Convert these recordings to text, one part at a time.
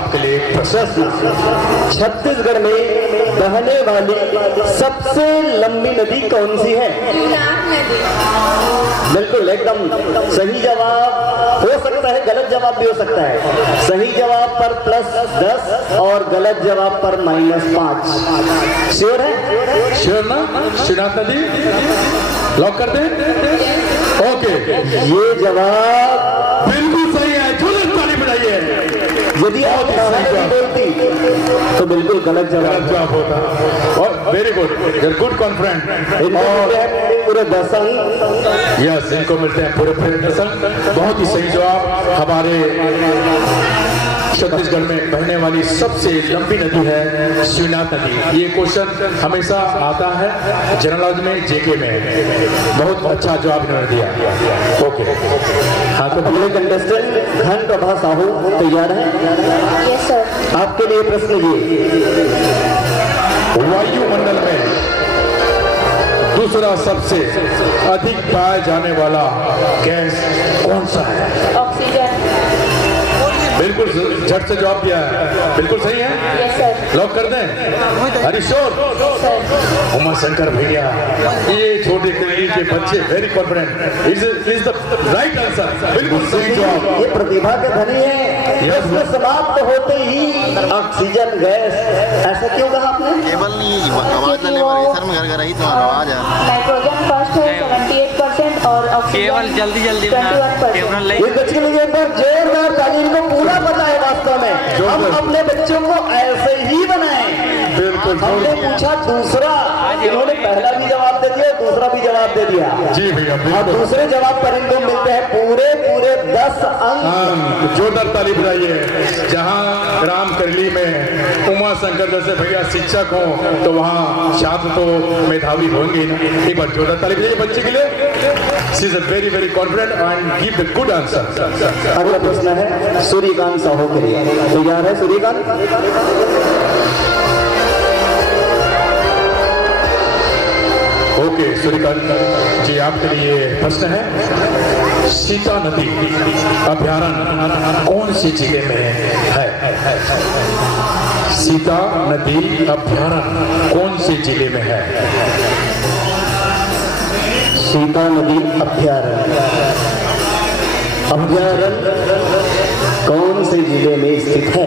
आपके लिए एक प्रश्न। छत्तीसगढ़ में बहने वाली सबसे लंबी नदी कौन सी है? बिल्कुल एकदम सही जवाब। हो सकता है गलत जवाब भी हो सकता है। सही जवाब पर +10 और गलत जवाब पर -5। श्योर है? श्योर ना? शिवनाथ नदी लॉक कर दें? ओके, ये जवाब बिल्कुल सही है। जोरदार ताली बजाइए। यदि आप नहीं बोलती तो बिल्कुल गलत जवाब होता। और very good, your good confident. पूरे 10 अंक। यस, इनको मिलते हैं पूरे 10 अंक। बहुत ही सही जवाब। हमारे छत्तीसगढ़ में बहने वाली सबसे लंबी नदी है शिवनाथ नदी। ये क्वेश्चन हमेशा आता है जनरल नॉलेज में, जेके में। बहुत अच्छा जवाब इन्होंने दिया। ओके, हाँ तो अगले कंटेस्टेंट घन प्रभा साहू तैयार हैं? Yes sir. आपके लिए प्रश्न ये, वायुमंडल में दूसरा सबसे अधिक पाया जाने वाला गैस कौन सा है? ऑक्सीजन। बिल्कुल झट से जवाब दिया है। बिल्कुल सही है। Yes sir. लॉक कर दें? हरीश्वर, उमा शंकर भैया, ये छोटे कलील के बच्चे very confident. Is the right answer. बिल्कुल सही जवाब। ये प्रतिभा के धनी है। प्रश्न समाप्त होते ही ऑक्सीजन गैस, ऐसा क्यों कहा आपने? केवल नहीं आवाज आने वाली सर में घर घर ही तो आवाज है। नाइट्रोजन फर्स्ट है 78% और ऑक्सीजन केवल जल्दी 21%। ये बच्चे के लिए एक बार जोरदार ताली। इनको पूरा पता है वास्तव में। हम अपने बच्चों को ऐसे ही बनाएं। बिल्कुल। हमने पूछा दूसरा, इन्होंने पहला भी जवाब दे दिया, दूसरा भी जवाब दे दिया। जी भैया, और बिल्कुल। दूसरे जवाब पर इनको मिलते हैं पूरे 10 अंक। जोरदार ताली बजाइए। जहाँ ग्राम करली में उमा शंकर जैसे भैया शिक्षक हों तो वहाँ छात्र तो मेधावी होंगे ना। एक बार जोरदार ताली बजाइए बच्चे के लिए। She is very confident and give the good answer. अगला प्रश्न है सूर्यकांत साहू के लिए। तैयार है सूर्यकांत? ओके सूर्यकांत जी, आपके लिए प्रश्न है। सीता नदी अभ्यारण्य कौन सी जिले में है? सीता नदी अभ्यारण्य कौन से जिले में है? सीता नदी अभ्यारण्य कौन से जिले में स्थित है?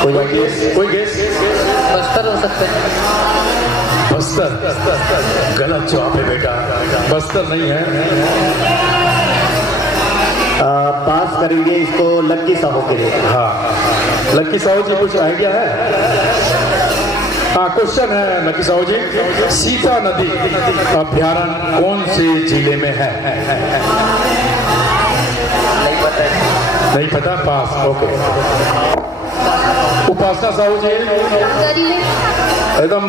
कोई गेस? बस्तर हो सकते हैं। बस्तर गलत जवाब है बेटा। बस्तर नहीं है। पास करेंगे इसको लक्की साहू के लिए। हाँ, लक्की साहू जी कुछ आइडिया है? हाँ, क्वेश्चन है लक्की साहू जी, सीता नदी अभ्यारण्य कौन से जिले में है? नहीं पता। पास। ओके। उपासना साहू जी एकदम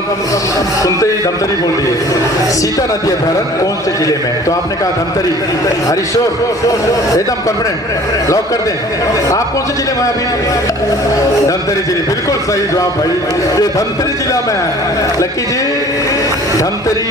सुनते ही धमतरी बोल दिए। सीता नदी अभ्यारण्य कौन से जिले में है? तो आपने कहा धमतरी। हरीश्वर एकदम कॉन्फिडेंट, लॉक कर दें। आप कौन से जिले में है अभी? धमतरी जिले। बिल्कुल सही जवाब भाई, ये धमतरी जिला में है। लक्की जी, धमतरी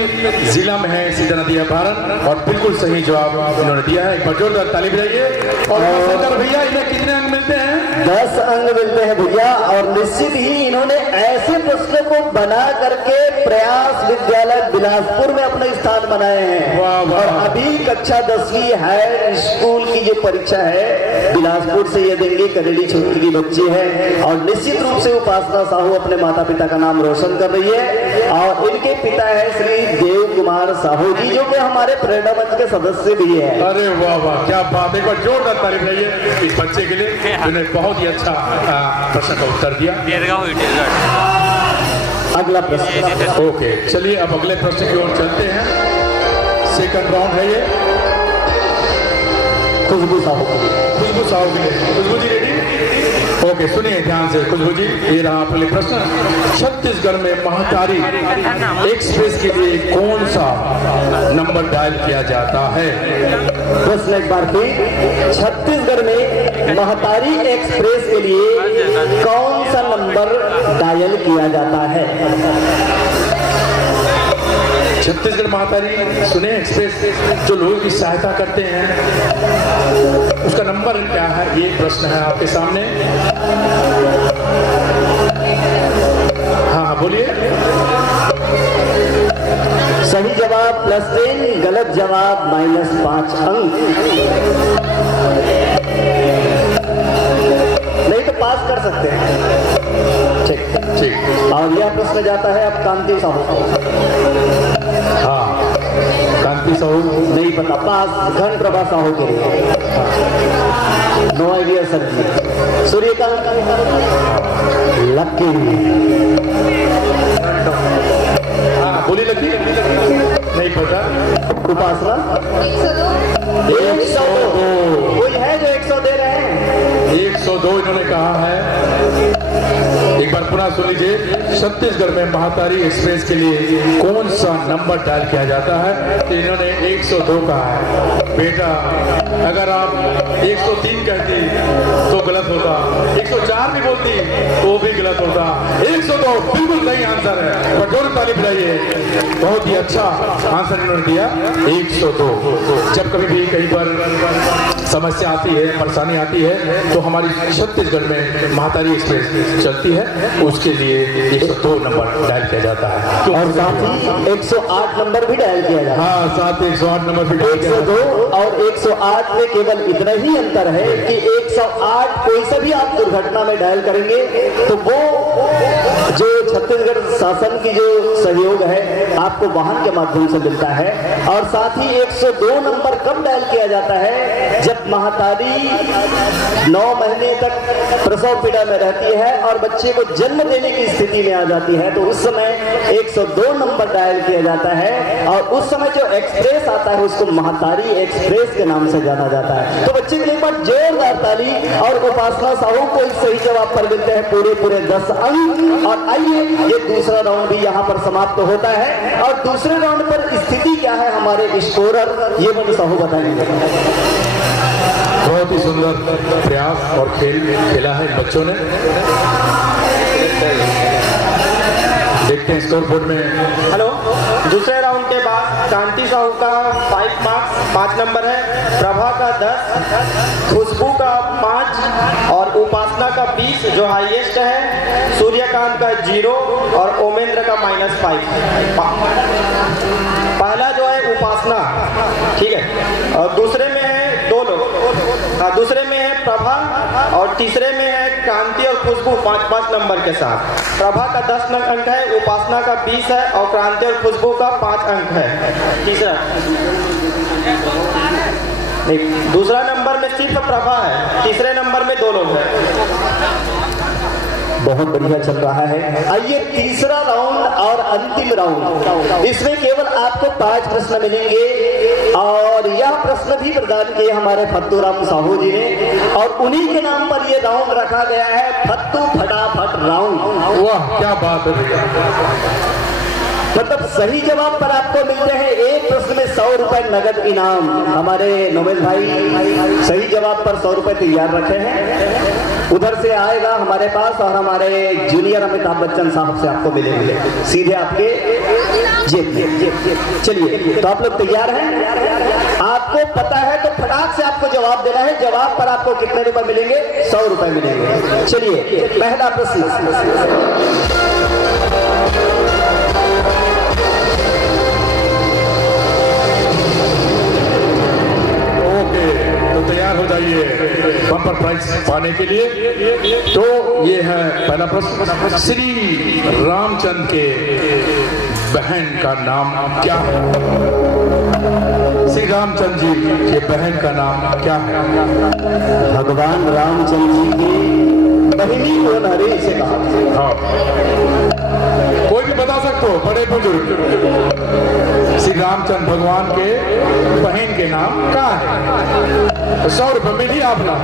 जिला में है सीता नदी अभ्यारण्य और बिल्कुल सही जवाब इन्होंने दिया है। एक बार जोरदार ताली बजाइए। और शंकर भैया, इन्हें कितने अंक मिलते हैं? 10 अंक मिलते हैं भैया। और निश्चित ही इन्होंने ऐसे प्रश्नों को बना करके प्रयास विद्यालय बिलासपुर में अपना स्थान बनाए हैं। वाह वाह। और अभी कक्षा 10वीं हायर स्कूल की जो परीक्षा है बिलासपुर से ये देंगे। करेली क्षेत्र की बच्ची है और निश्चित रूप से उपासना साहू अपने माता पिता का नाम रोशन कर रही है। और इनके पिता है श्री देव कुमार साहू जी, जो कि हमारे प्रेरणा मंच के सदस्य भी है। अरे वाह वाह, क्या बात है। एक बार जोरदार तारीफ रहिए इस बच्चे के लिए, जिन्होंने बहुत ही अच्छा प्रश्न का उत्तर दिया। अगला प्रश्न। ओके, चलिए अब अगले प्रश्न की ओर चलते हैं। सेकंड राउंड है ये। खुशबू साहू के लिए। खुशबू साहू के लिए। खुशबू जी रेडी? ओके, सुनिए ध्यान से खुशबू जी, ये रहा आपके लिए प्रश्न। छत्तीसगढ़ में महतारी एक्सप्रेस के लिए कौन सा नंबर डायल किया जाता है? प्रश्न एक बार फिर, छत्तीसगढ़ में महतारी एक्सप्रेस के लिए कौन सा नंबर डायल किया जाता है? छत्तीसगढ़ महातारी सुने एक्सप्रेस जो लोगों की सहायता करते हैं, उसका नंबर क्या है, ये प्रश्न है आपके सामने। हाँ बोलिए। सही जवाब +10, गलत जवाब -5 अंक। नहीं तो पास कर सकते हैं। ठीक ठीक। और यह प्रश्न जाता है अब कांति साहू को। हाँ कांति साहू नहीं पता, पास घन प्रभा साहू के लिए। नो आइडिया सर जी। सूर्यकांत लकी। हाँ बोली लकी, नहीं पता। उपासना 102। कोई है जो 100 दे रहे हैं? 102 इन्होंने कहा है। एक बार पुनः सुन लीजिए। छत्तीसगढ़ में महातारी एक्सप्रेस के लिए कौन सा नंबर डायल किया जाता है? तो इन्होंने 102 कहा है। बेटा अगर आप 103 कहती तो गलत होता, 104 भी बोलती तो भी गलत होता। 102 बिल्कुल सही आंसर है। कठोर ताली बजाइए, बहुत ही अच्छा आंसर इन्होंने दिया 102। जब कभी भी कहीं पर समस्या आती है, परेशानी आती है, तो हमारी छत्तीसगढ़ में महातारी एक्सप्रेस चलती है, उसके लिए 102 नंबर डायल किया जाता है। और साथ ही 108 नंबर भी डायल किया जाता है। हाँ साथ 108 नंबर भी डायल किया जाता है। 102 और 108 में केवल इतना ही अंतर है कि 108 कोई सा भी आप दुर्घटना में डायल करेंगे तो वो जो छत्तीसगढ़ शासन की जो सहयोग है आपको वाहन के माध्यम से मिलता है। और साथ ही 102 नंबर कब डायल किया जाता है? जब महातारी 9 महीने तक प्रसव पीड़ा में रहती है और बच्चे को जन्म देने की स्थिति में आ जाती है, तो उस समय 102 नंबर डायल किया जाता है। और उस समय जो एक्सप्रेस आता है उसको महातारी एक्सप्रेस के नाम से जाना जाता है। तो बच्चे के लिए एक बार जोरदार ताली। और उपासना साहू को इस सही जवाब पर मिलते हैं पूरे 10 अंक। और आइए ये दूसरा राउंड भी यहाँ पर समाप्त होता है। और दूसरे राउंड पर स्थिति क्या है हमारे स्कोरर, ये मनी साहू बताएंगे। बहुत ही सुंदर प्रयास और खेल खेला है इन बच्चों ने। देखते हैं स्कोर बोर्ड में। हेलो, दूसरे राउंड के बाद कांति साहू का 5 मार्क्स 5 नंबर है, प्रभा का 10, खुशबू का 5 और उपासना का 20 जो हाईएस्ट है, सूर्यकांत का 0 और ओमेंद्र का -5। पहला जो है उपासना, ठीक है, और दूसरे में है 2 लोग। हाँ, दूसरे में है प्रभा और तीसरे में है कांति और खुशबू 5-5 नंबर के साथ। प्रभा का 10 अंक है, उपासना का 20 है और क्रांति और खुशबू का 5 अंक है। तीसरा नहीं, दूसरा नंबर में सिर्फ प्रभा है, तीसरे नंबर में 2 लोग हैं। बहुत बढ़िया चल रहा है। आइए तीसरा राउंड और अंतिम राउंड। इसमें केवल आपको 5 प्रश्न मिलेंगे और यह प्रश्न भी प्रदान किए हमारे फत्तूराम साहू जी ने, और उन्हीं के नाम पर यह राउंड रखा गया है फत्तू फटाफट राउंड। वाह क्या बात है। मतलब सही जवाब पर आपको मिलते हैं एक प्रश्न में 100 रुपए नगद इनाम। हमारे नोबेल भाई सही जवाब पर 100 रुपए तैयार रखे हैं, उधर से आएगा हमारे पास और हमारे जूनियर अमिताभ बच्चन साहब से आपको मिलेंगे सीधे आपके जेब में। चलिए तो आप लोग तैयार हैं? आपको पता है तो फटाक से आपको जवाब देना है। जवाब पर आपको कितने रुपए मिलेंगे? 100 रुपए मिलेंगे। चलिए पहला प्रश्न। तैयार हो जाइए बम्पर प्राइज पाने के लिए। तो ये है पहला प्रश्न। श्री रामचंद्र के बहन का नाम क्या है? श्री रामचंद्र जी के बहन का नाम क्या है? भगवान रामचंद्र जी की बहनी कौन हरे इसे कहा? हाँ कोई भी बता सकते हो, बड़े बुजुर्ग। श्री रामचंद्र भगवान के बहन के नाम क्या है? तो 100 रुपये में ही आप नाम।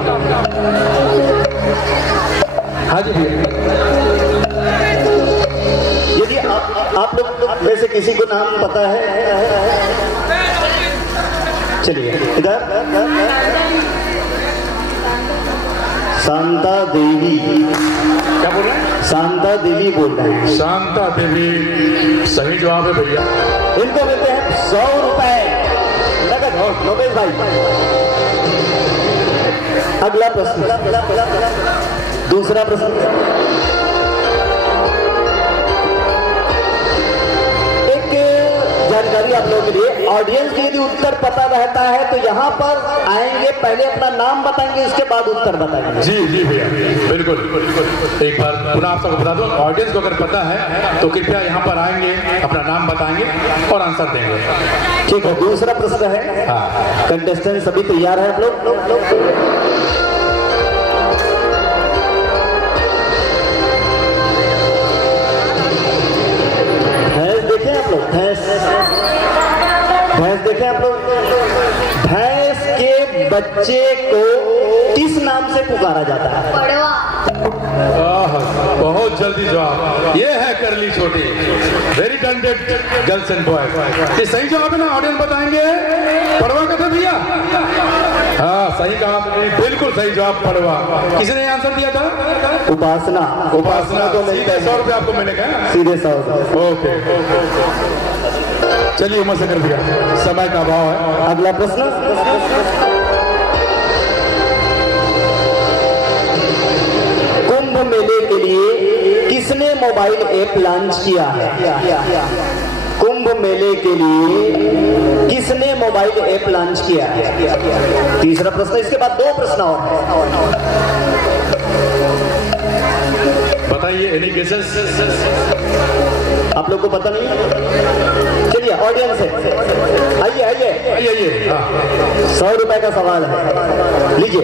हाँ जी यदि आप लोग में से किसी को नाम पता है, चलिए इधर। शांता देवी। क्या बोल रहे हैं? शांता देवी बोल रहे हैं। शांता देवी सही जवाब है भैया। इनको मिलते हैं 100 रुपए नगद। नोबेल भाई, अगला प्रश्न, दूसरा प्रश्न। जानकारी आप लोगों के लिए, ऑडियंस को यदि उत्तर पता रहता है तो यहाँ पर आएंगे, पहले अपना नाम बताएंगे, उसके बाद उत्तर बताएंगे। जी जी भैया, बिल्कुल। एक बार पुनः आप सबको बता दो, ऑडियंस को अगर पता है तो कृपया यहाँ पर आएंगे, अपना नाम बताएंगे और आंसर देंगे। ठीक है, दूसरा प्रश्न है। हाँ, कंटेस्टेंट सभी तैयार है आप लोग? भैंस देखें आप लोग? भैंस के बच्चे को किस नाम से पुकारा जाता है? बहुत जल्दी जवाब, ये है करली छोटी। Very talented girls and boys. ये सही जवाब है ना, ऑडियंस बताएंगे। पड़वा का था भैया? हाँ सही कहा, बिल्कुल सही जवाब पड़वा। किसने आंसर दिया था? उपासना। उपासना को सीधे 100 रुपये आपको मिलेगा। सीधे 100 रुपये। ओके, चलिए उमर से कर दिया, समय का अभाव है। अगला प्रश्न। कुंभ मेले के लिए किसने मोबाइल ऐप लॉन्च किया है? कुंभ मेले के लिए किसने मोबाइल ऐप लॉन्च किया है? तीसरा प्रश्न। इसके बाद 2 प्रश्न और हैं। बताइए, एनी गेसेस? आप लोग को पता नहीं है? चलिए ऑडियंस है, आइए आइए आइए। 100 रुपए का सवाल है, लीजिए।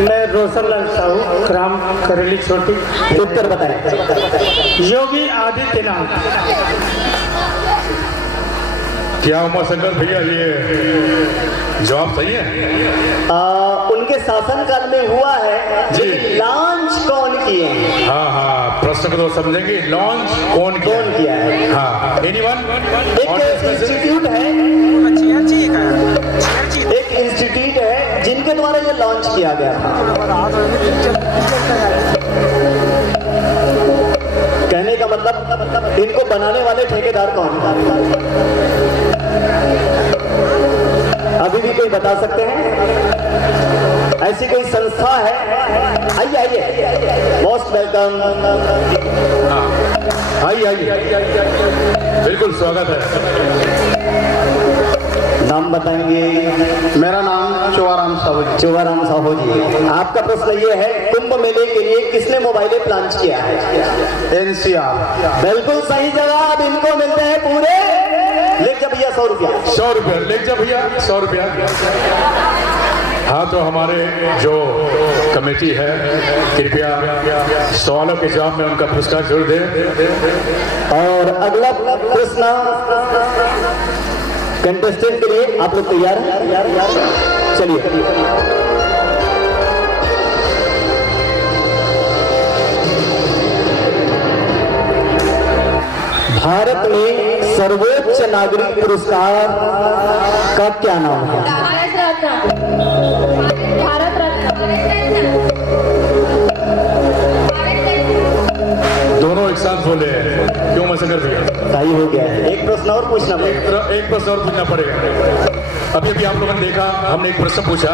मैं रोशनलाल साहू, ग्राम करेली छोटी। उत्तर बताएं। योगी आदित्यनाथ। क्या उमा शंकर भैया ये जवाब सही है? उनके शासनकाल में हुआ है, जी। लेकिन लॉन्च कौन किए हैं? हाँ हाँ, प्रश्न को तो समझेंगे, लॉन्च कौन किया है? हाँ, एनीवन? एक इंस्टीट्यूट है, एक इंस्टीट्यूट है जिनके द्वारा ये लॉन्च किया गया था। कहने का मतलब इनको बनाने वाले ठेकेदार कौन? अभी भी कोई बता सकते हैं? ऐसी कोई संस्था है? आइए आइए, मोस्ट वेलकम। आइए, बिल्कुल स्वागत है। नाम बताएंगे? मेरा नाम चोआराम साहू जी। चोआराम साहू जी, आपका प्रश्न ये है, कुंभ मेले के लिए किसने मोबाइल ऐप लॉन्च किया है? NCR। बिल्कुल सही जवाब। इनको मिलते हैं पूरे, लेख जा भैया 100 रुपया। 100 रुपये लेख जा भैया, 100 रुपया। हाँ, तो हमारे जो कमेटी है कृपया सवालों के जवाब में उनका पुरस्कार जरूर दें। और अगला प्रश्न कंटेस्टेंट के लिए, आप लोग तैयार हैं? चलिए। भारत में सर्वोच्च नागरिक पुरस्कार का क्या नाम है? भारत रत्न। दोनों एक साथ बोले हैं, क्यों मशंकर भैया? सही हो गया है। एक प्रश्न और पूछना पड़ेगा। एक प्रश्न और पूछना पड़ेगा। अभी आप लोगों ने देखा, हमने एक प्रश्न पूछा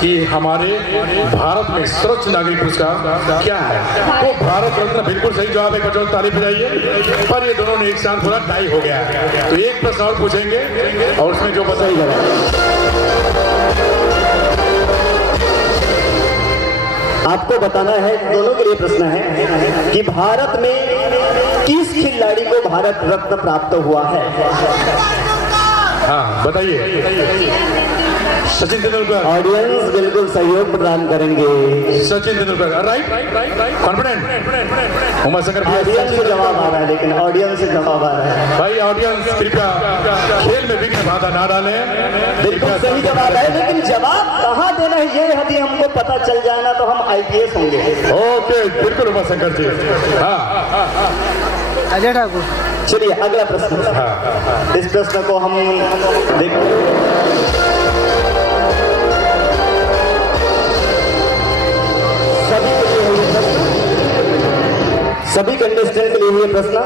कि हमारे भारत में सर्वोच्च नागरिक पुरस्कार क्या है, तो भारत रत्न बिल्कुल सही जवाब है। बच्चों ताली बजाइए। पर ये दोनों ने एक साथ बोला, टाई हो गया है। तो एक प्रश्न और पूछेंगे और उसमें जो बताइएगा। आपको बताना है, दोनों के लिए प्रश्न है कि भारत में किस खिलाड़ी को भारत रत्न प्राप्त हुआ है? हाँ बताइए। सचिन तेंदुलकर। ऑडियंस बिल्कुल सहयोग प्रदान करेंगे। Sachin Tendulkar, right, confident. Uma Shankar audience से जवाब आ रहा है, लेकिन ऑडियंस से जवाब आ रहा है। भाई ऑडियंस कृपया खेल में विघ्न बाधा ना डालें। बिल्कुल सही जवाब है, लेकिन जवाब कहाँ देना है ये यदि हमको पता चल जाए ना तो हम IPS होंगे। ओके, बिल्कुल उमा शंकर जी। हाँ, अजय ठाकुर। चलिए अगला प्रश्न। इस प्रश्न को हम देखते हैं। सभी कंटेस्टेंट के लिए ये प्रश्न,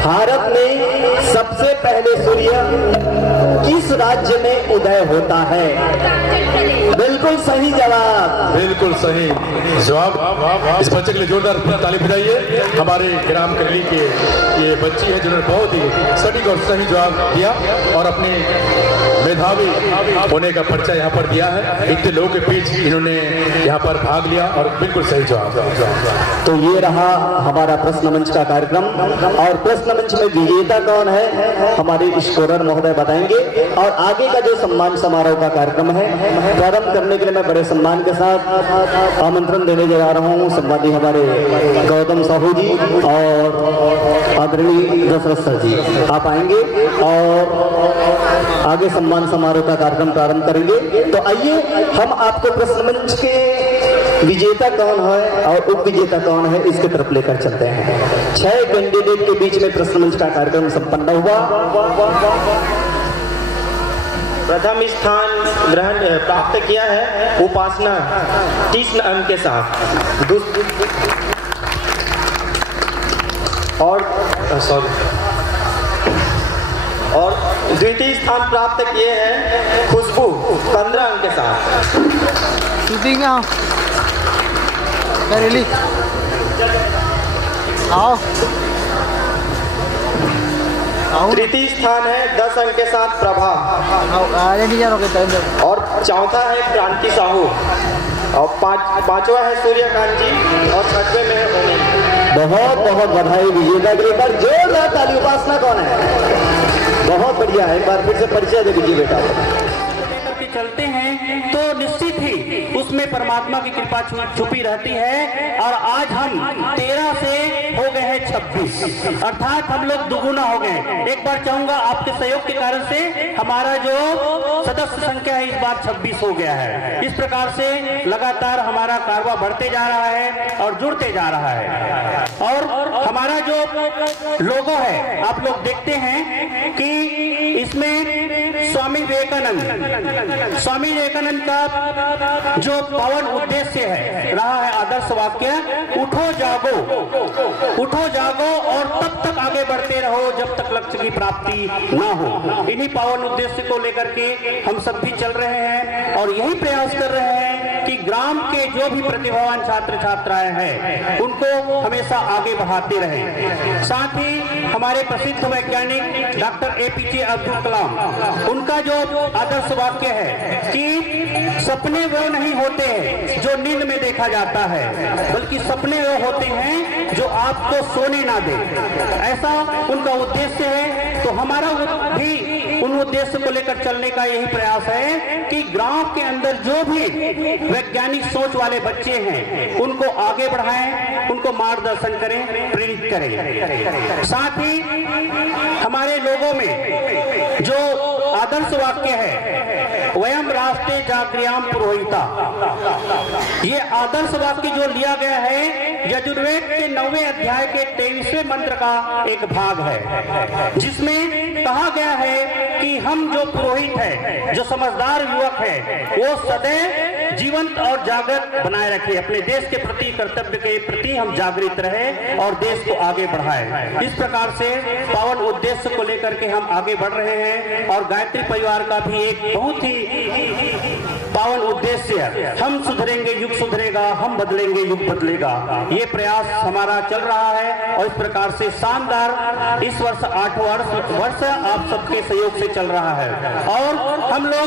भारत में सबसे पहले सूर्य किस राज्य में उदय होता है? बिल्कुल सही जवाब। बिल्कुल सही जवाब। इस बच्चे के लिए जोरदार ताली बजाइए। हमारे ग्राम करली के ये बच्ची है जिन्होंने बहुत ही सटीक और सही जवाब दिया और अपने मेधावी होने का परिचय यहाँ पर दिया है। इतने लोगों के बीच इन्होंने यहाँ पर भाग लिया और बिल्कुल सही जवाब। तो ये रहा हमारा प्रश्न मंच का कार्यक्रम और प्रश्न मंच में विजेता कौन है हमारे स्कोरर महोदय बताएंगे। और आगे का जो सम्मान समारोह का कार्यक्रम है प्रारंभ करने के लिए मैं बड़े सम्मान के साथ आमंत्रण देने जा रहा हूँ संवादी हमारे गौतम साहू जी और आदरणीय दशरथ सर जी। आप आएंगे और आगे सम्मान समारोह का कार्यक्रम प्रारंभ करेंगे। तो आइए हम आपको प्रश्न मंच के विजेता कौन है और उप विजेता कौन है इसके तरफ लेकर चलते हैं। 6 कैंडिडेट के बीच में प्रश्न मंच का कार्यक्रम संपन्न हुआ। प्रथम स्थान ग्रहण प्राप्त किया है उपासना 30 अंक के साथ। और द्वितीय स्थान प्राप्त किए हैं खुशबू 15 अंक के साथ। करेली आओ। तृतीय स्थान है 10 अंक के साथ प्रभा और चौथा है क्रांति साहू और पांचवा है सूर्यकांत जी और छठवें में है ओमी। बहुत बहुत बधाई विजेता के लिए। पर जोरदार ताली। उपासना कौन है? बहुत बढ़िया है। एक बार फिर से परिचय दे दीजिए बेटा। करके चलते हैं तो निश्चित ही उसमें परमात्मा की कृपा छुपी रहती है। और आज हम 13 से हो गए हैं 26, अर्थात हम लोग दुगुना हो गए। एक बार चाहूंगा आपके सहयोग के कारण से हमारा जो सदस्य संख्या है इस बार 26 हो गया है। इस प्रकार से लगातार हमारा कारवा बढ़ते जा रहा है और जुड़ते जा रहा है। और हमारा जो लोगो है आप लोग देखते हैं कि इसमें स्वामी विवेकानंद का जो पावन उद्देश्य है रहा है आदर्श वाक्य, उठो जागो और तब तक आगे बढ़ते रहो जब तक लक्ष्य की प्राप्ति ना हो। इन्हीं पावन उद्देश्य को लेकर के हम सब भी चल रहे हैं और यही प्रयास कर रहे हैं कि ग्राम के जो भी प्रतिभावान छात्र छात्राएं हैं उनको हमेशा आगे बढ़ाते रहें। साथ ही हमारे प्रसिद्ध वैज्ञानिक डॉक्टर APJ अब्दुल कलाम, उनका जो आदर्श वाक्य है कि सपने वो नहीं होते हैं जो नींद में देखा जाता है, बल्कि सपने वो होते हैं जो आपको सोने ना दे। ऐसा उनका उद्देश्य है। तो हमारा भी उन उद्देश्य को लेकर चलने का यही प्रयास है कि गांव के अंदर जो भी वैज्ञानिक सोच वाले बच्चे हैं उनको आगे बढ़ाएं, उनको मार्गदर्शन करें, प्रेरित करें। साथ ही हमारे लोगों में जो आदर्श वाक्य है वयम राष्ट्रे जागृयाम पुरोहिता, ये आदर्श वाक्य जो लिया गया है यजुर्वेद के 9वें अध्याय के 23वें मंत्र का एक भाग है, जिसमें कहा गया है कि हम जो पुरोहित है, जो समझदार युवक है, वो सदैव जीवंत और जागृत बनाए रखे, अपने देश के प्रति कर्तव्य के प्रति हम जागृत रहे और देश को आगे बढ़ाए। इस प्रकार से पावन उद्देश्य को लेकर के हम आगे बढ़ रहे हैं। और गायत्री परिवार का भी एक बहुत ही पावन उद्देश्य है, हम सुधरेंगे युग सुधरेगा, हम बदलेंगे युग बदलेगा। ये प्रयास हमारा चल रहा है और इस प्रकार से शानदार इस वर्ष 8 वर्ष आप सबके सहयोग से चल रहा है। और हम लोग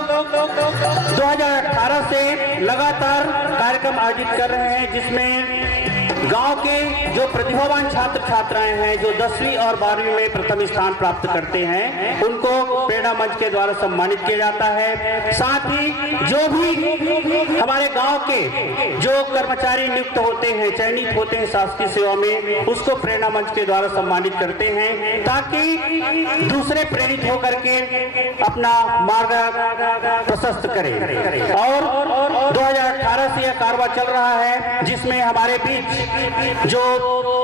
2018 से लगातार कार्यक्रम आयोजित कर रहे हैं, जिसमें गांव के जो प्रतिभावान छात्र छात्राएं हैं जो 10वीं और 12वीं में प्रथम स्थान प्राप्त करते हैं उनको प्रेरणा मंच के द्वारा सम्मानित किया जाता है। साथ ही जो भी हमारे गांव के जो कर्मचारी नियुक्त होते हैं, चयनित होते हैं शासकीय सेवा में, उसको प्रेरणा मंच के द्वारा सम्मानित करते हैं ताकि दूसरे प्रेरित होकर के अपना मार्ग प्रशस्त करें। और 2018 से यह कारवा चल रहा है, जिसमें हमारे बीच जो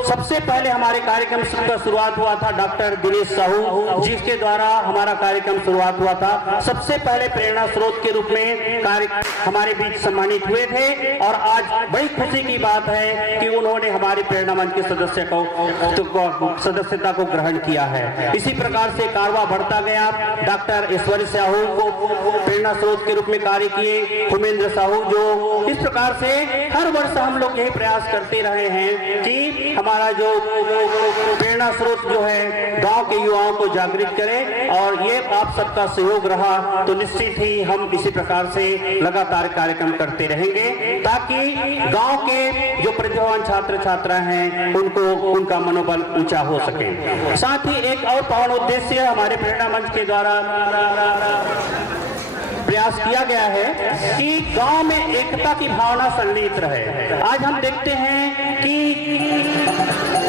सबसे पहले हमारे कार्यक्रम का शुरुआत हुआ था डॉक्टर दिनेश साहू जिसके द्वारा हमारा कार्यक्रम शुरुआत हुआ था। सबसे पहले प्रेरणा स्रोत के रूप में हमारे बीच सम्मानित हुए थे और आज बड़ी खुशी की बात है कि उन्होंने हमारे प्रेरणा मंच के सदस्यता को ग्रहण किया है। इसी प्रकार से कारवा बढ़ता गया। डॉक्टर ईश्वरी साहू को प्रेरणा स्रोत के रूप में कार्य किए, हुमेंद्र साहू जो इस प्रकार से हर वर्ष हम लोग यही प्रयास करते रहे हैं कि हमारा जो प्रेरणा स्रोत जो है गांव के युवाओं को जागृत करे और ये आप सबका सहयोग रहा तो निश्चित ही हम इसी प्रकार से लगातार कार्यक्रम करते रहेंगे ताकि गांव के जो प्रतिभावान छात्र छात्रा हैं उनका मनोबल ऊंचा हो सके। साथ ही एक और पावन उद्देश्य हमारे प्रेरणा मंच के द्वारा प्रयास किया गया है कि गांव में एकता की भावना सन्निहित रहे। आज हम देखते हैं कि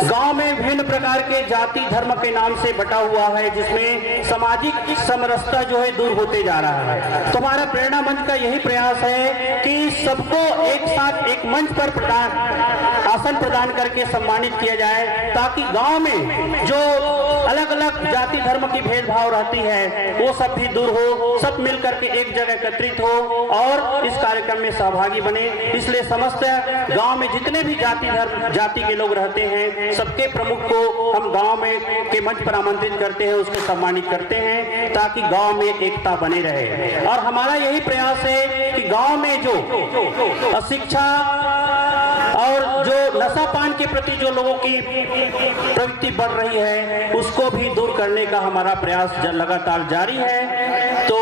गांव में विभिन्न प्रकार के जाति धर्म के नाम से बटा हुआ है जिसमें सामाजिक समरसता जो है दूर होते जा रहा है। तो हमारा प्रेरणा मंच का यही प्रयास है कि सबको एक साथ एक मंच पर आसन प्रदान करके सम्मानित किया जाए ताकि गांव में जो अलग अलग जाति धर्म की भेदभाव रहती है वो सब भी दूर हो, सब मिलकर के एक जगह एकत्रित हो और इस कार्यक्रम में सहभागी बने। इसलिए समस्त गांव में जितने भी जाति के लोग रहते हैं सबके प्रमुख को हम गांव में के मंच पर आमंत्रित करते हैं, उसको सम्मानित करते हैं ताकि गांव में एकता बने रहे। और हमारा यही प्रयास है कि गांव में जो अशिक्षा और जो नशा पान के प्रति जो लोगों की प्रवृत्ति बढ़ रही है उसको भी दूर करने का हमारा प्रयास लगातार जारी है। तो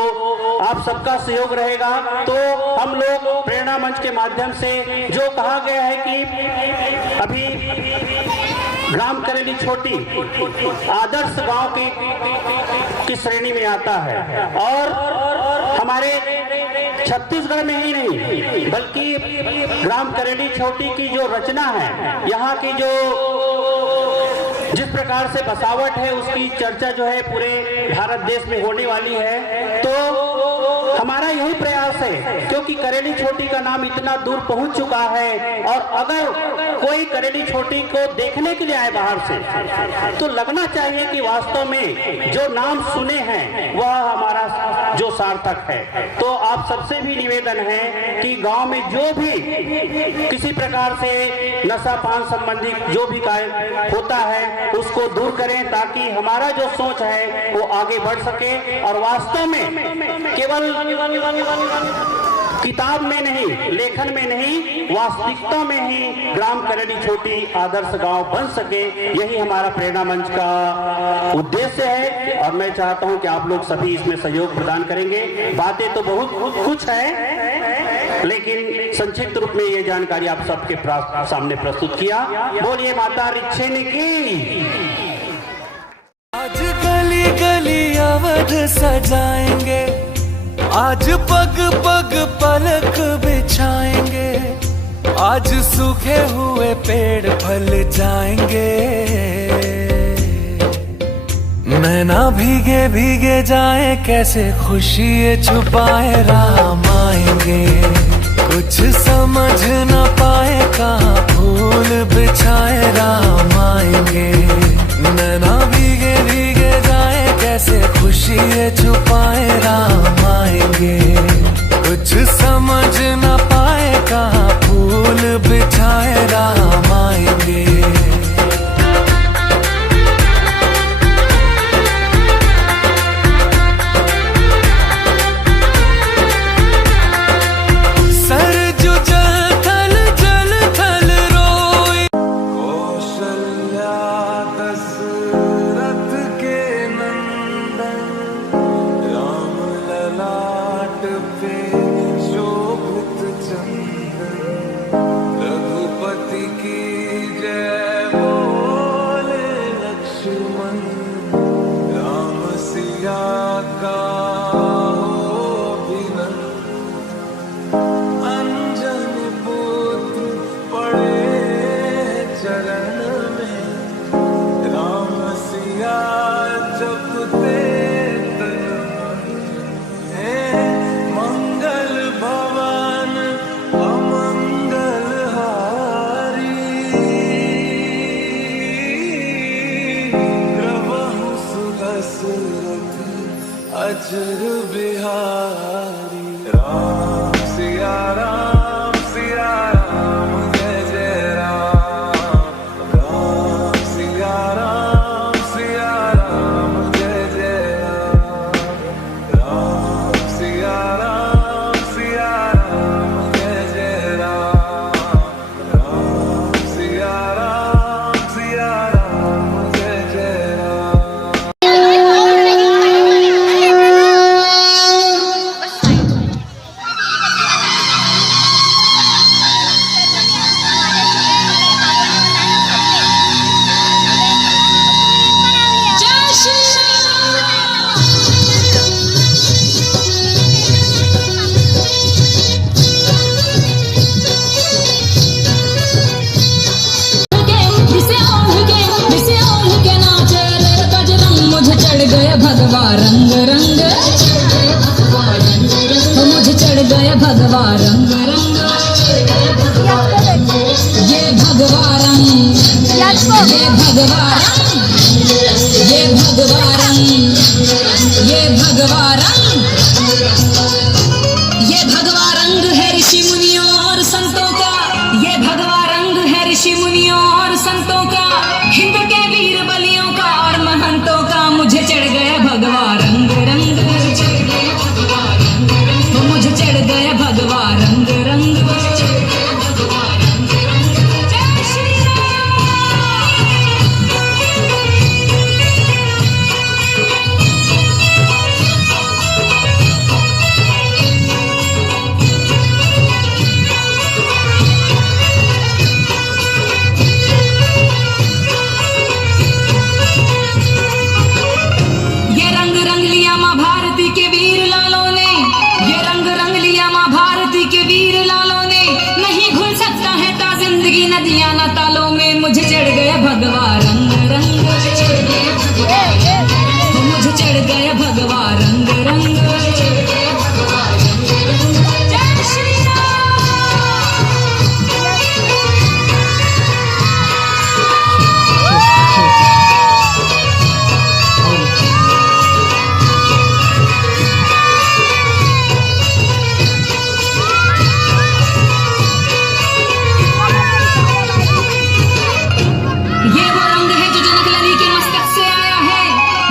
आप सबका सहयोग रहेगा तो हम लोग प्रेरणा मंच के माध्यम से जो कहा गया है कि अभी ग्राम करेली छोटी आदर्श गांव की श्रेणी में आता है और हमारे छत्तीसगढ़ में ही नहीं बल्कि ग्राम करेली छोटी की जो रचना है, यहाँ की जो जिस प्रकार से बसावट है उसकी चर्चा जो है पूरे भारत देश में होने वाली है। तो हमारा यही प्रयास है क्योंकि करेली छोटी का नाम इतना दूर पहुंच चुका है और अगर कोई करेली छोटी को देखने के लिए आए बाहर से तो लगना चाहिए कि वास्तव में जो नाम सुने हैं वह हमारा जो सार्थक है। तो आप सबसे भी निवेदन है कि गांव में जो भी किसी प्रकार से नशा पान संबंधी जो भी कार्य होता है उसको दूर करें ताकि हमारा जो सोच है वो आगे बढ़ सके और वास्तव में केवल किताब में नहीं, लेखन में नहीं, वास्तविकता में ही ग्राम करेली छोटी आदर्श गांव बन सके, यही हमारा प्रेरणा मंच का उद्देश्य है। और मैं चाहता हूं कि आप लोग सभी इसमें सहयोग प्रदान करेंगे। बातें तो बहुत कुछ है लेकिन संक्षिप्त रूप में ये जानकारी आप सबके सामने प्रस्तुत किया। बोलिए माता रिच्छिनी की। आज गली गली अवध सजाएंगे, आज पग पग पलक बिछाएंगे, आज सूखे हुए पेड़ फल जाएंगे, नैना भीगे भीगे जाए कैसे खुशी छुपाए राम आएंगे, कुछ समझ न पाए कहाँ फूल बिछाए राम आएंगे, नैना भीगे भीगे जाए कैसे खुशी छुपाए राम आएंगे, कुछ समझ न पाए कहाँ फूल बिछाए राम आएंगे। मंगल भवन अमंगल हारी। अजर बिहारी राम सिया राम जय जय राम राम सिया राम जय जय राम सिया राम जय जय राम सिया राम जय जय राम। मुझे चढ़ गया भगवा रंग रंग, मुझे चढ़ गया भगवा रंग रंग, ये भगवा रंग, ये भगवा रंग, ये भगवा रंग, ये भगवा रंग, ये भगवा रंग है ऋषि मुनियों और संतों का, ये भगवा रंग है ऋषि मुनियों और संतों का, हिंद के वीर बलियों का और महंतों का। मुझे चढ़ गया भगवा रंग रंग, मुझे चढ़ गया भगवा रंग रंग। जय श्री ये रंग रंग लिया माँ भारती के वीर लालों ने, ये रंग रंग लिया माँ भारती के वीर लालों ने, नहीं घुल सकता है ता जिंदगी नदियां न तालों में। मुझे चढ़ गया भगवा रंग रंग, मुझे चढ़ गया भगवा रंग रंग। जय श्री ये वो रंग है जो जनक लली के मस्तक से आया है,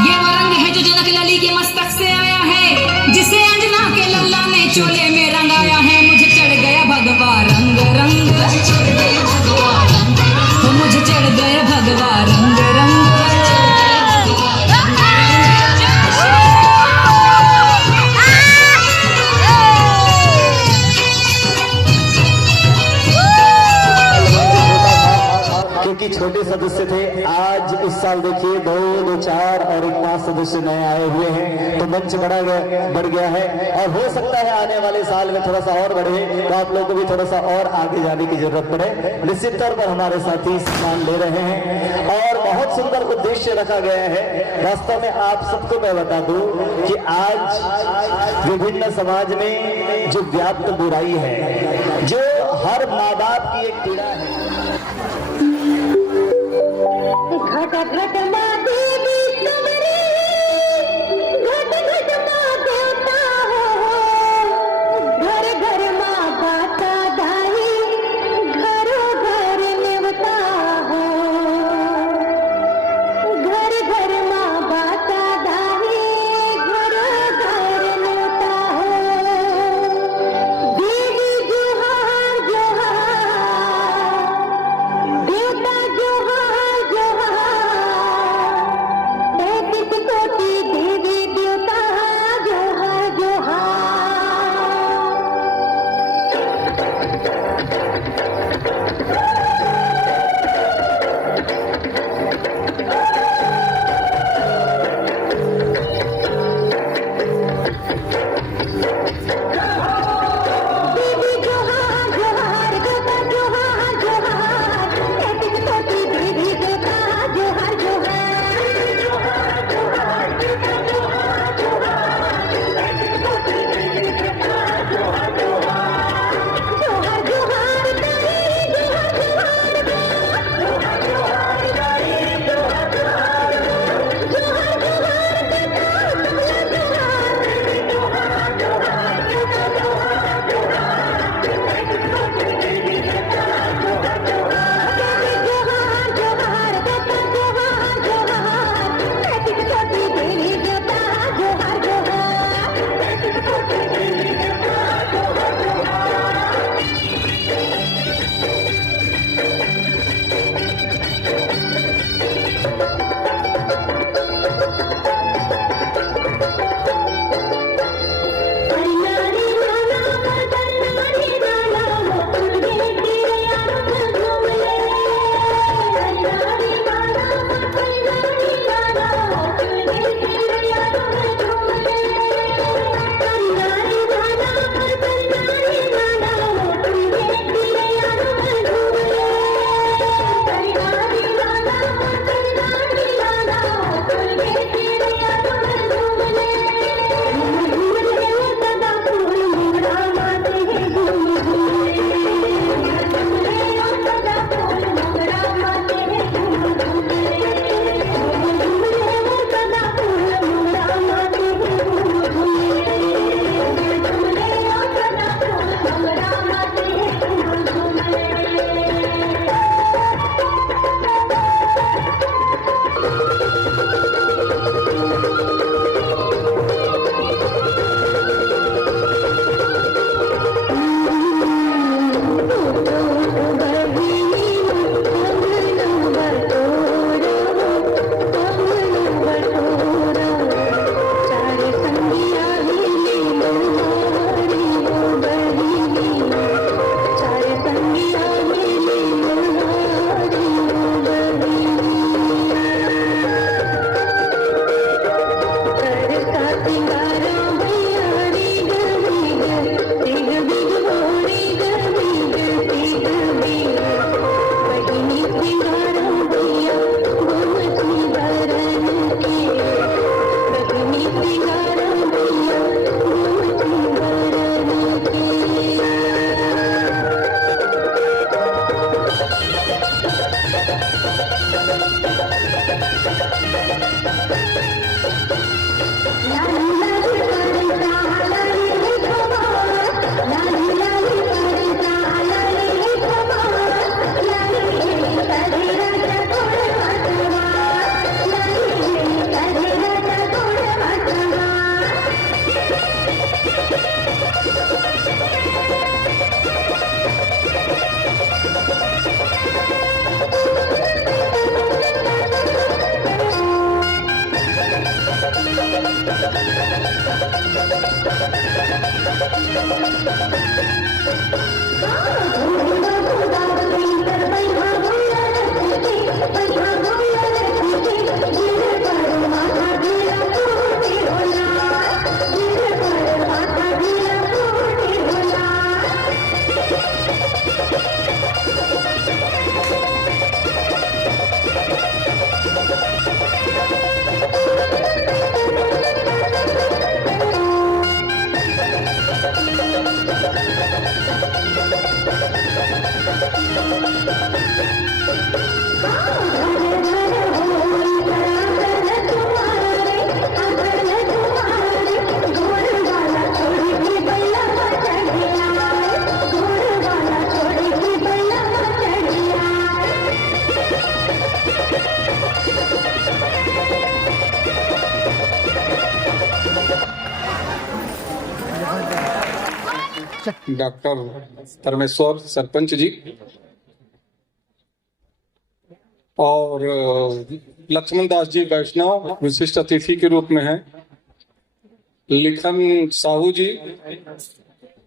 ये वो रंग है जो जनक लली के मस्तक से आया है, जिसे अंजना के लल्ला ने चोले में रंगाया है। मुझे चढ़ गया भगवा रंग रंग, मुझे चढ़ गया भगवा रंग रंग। क्योंकि छोटे सदस्य थे, आज इस साल देखिए 2, 2, 4 और 5 सदस्य नए आए हुए हैं, तो मंच बढ़ गया है और हो सकता है आने वाले साल में थोड़ा सा और बढ़े, तो आप लोगों को भी थोड़ा सा और आगे जाने की जरूरत पड़े। निश्चित तौर पर हमारे साथी सम्मान ले रहे हैं और बहुत सुंदर उद्देश्य रखा गया है। वास्तव में आप सबको मैं बता दूं कि आज विभिन्न समाज में जो व्याप्त बुराई है, जो हर माँ बाप की एक पीड़ा है, घट घट माँ देवी तुम्हारी, घट घट माँ देवता हो, घर घर माँ बाता दाई, घरों घर निवता हो, घर घर माँ बाता दाई, घरों घर निवता हो। देवी जोहार जोहार, देवता जोहार जोहार, डॉक्टर परमेश्वर सरपंच जी और लक्ष्मण दास जी वैष्णव विशिष्ट अतिथि के रूप में हैं। लिखन साहू जी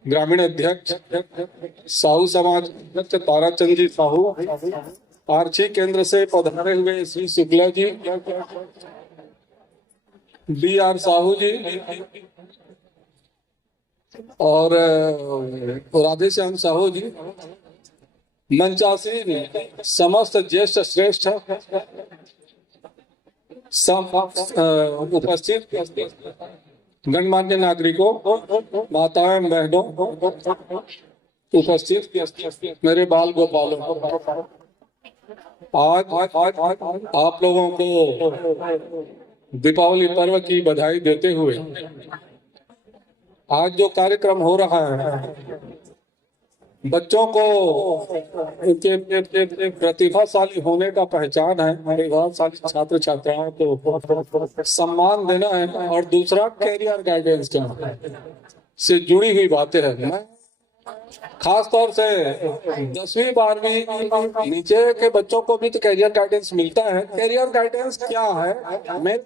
ग्रामीण अध्यक्ष, साहू समाज अध्यक्ष ताराचंद जी साहू, आर्ची केंद्र से पधारे हुए श्री शुक्ला जी, BR साहू जी और राधेश्याम साहू जी, मंचासीन समस्त ज्येष्ठ श्रेष्ठ उपस्थित गणमान्य नागरिकों, माताएं बहनों, उपस्थित मेरे बाल गोपालों, आज आप लोगों को दीपावली पर्व की बधाई देते हुए आज जो कार्यक्रम हो रहा है बच्चों को उनके प्रतिभाशाली होने का पहचान है। प्रतिभाशाली छात्र छात्राओं को सम्मान देना है और दूसरा कैरियर गाइडेंस का से जुड़ी हुई बातें हैं। मैं खास तौर से 10वीं 12वीं नीचे के बच्चों को भी तो कैरियर गाइडेंस मिलता है। कैरियर गाइडेंस क्या है, मैं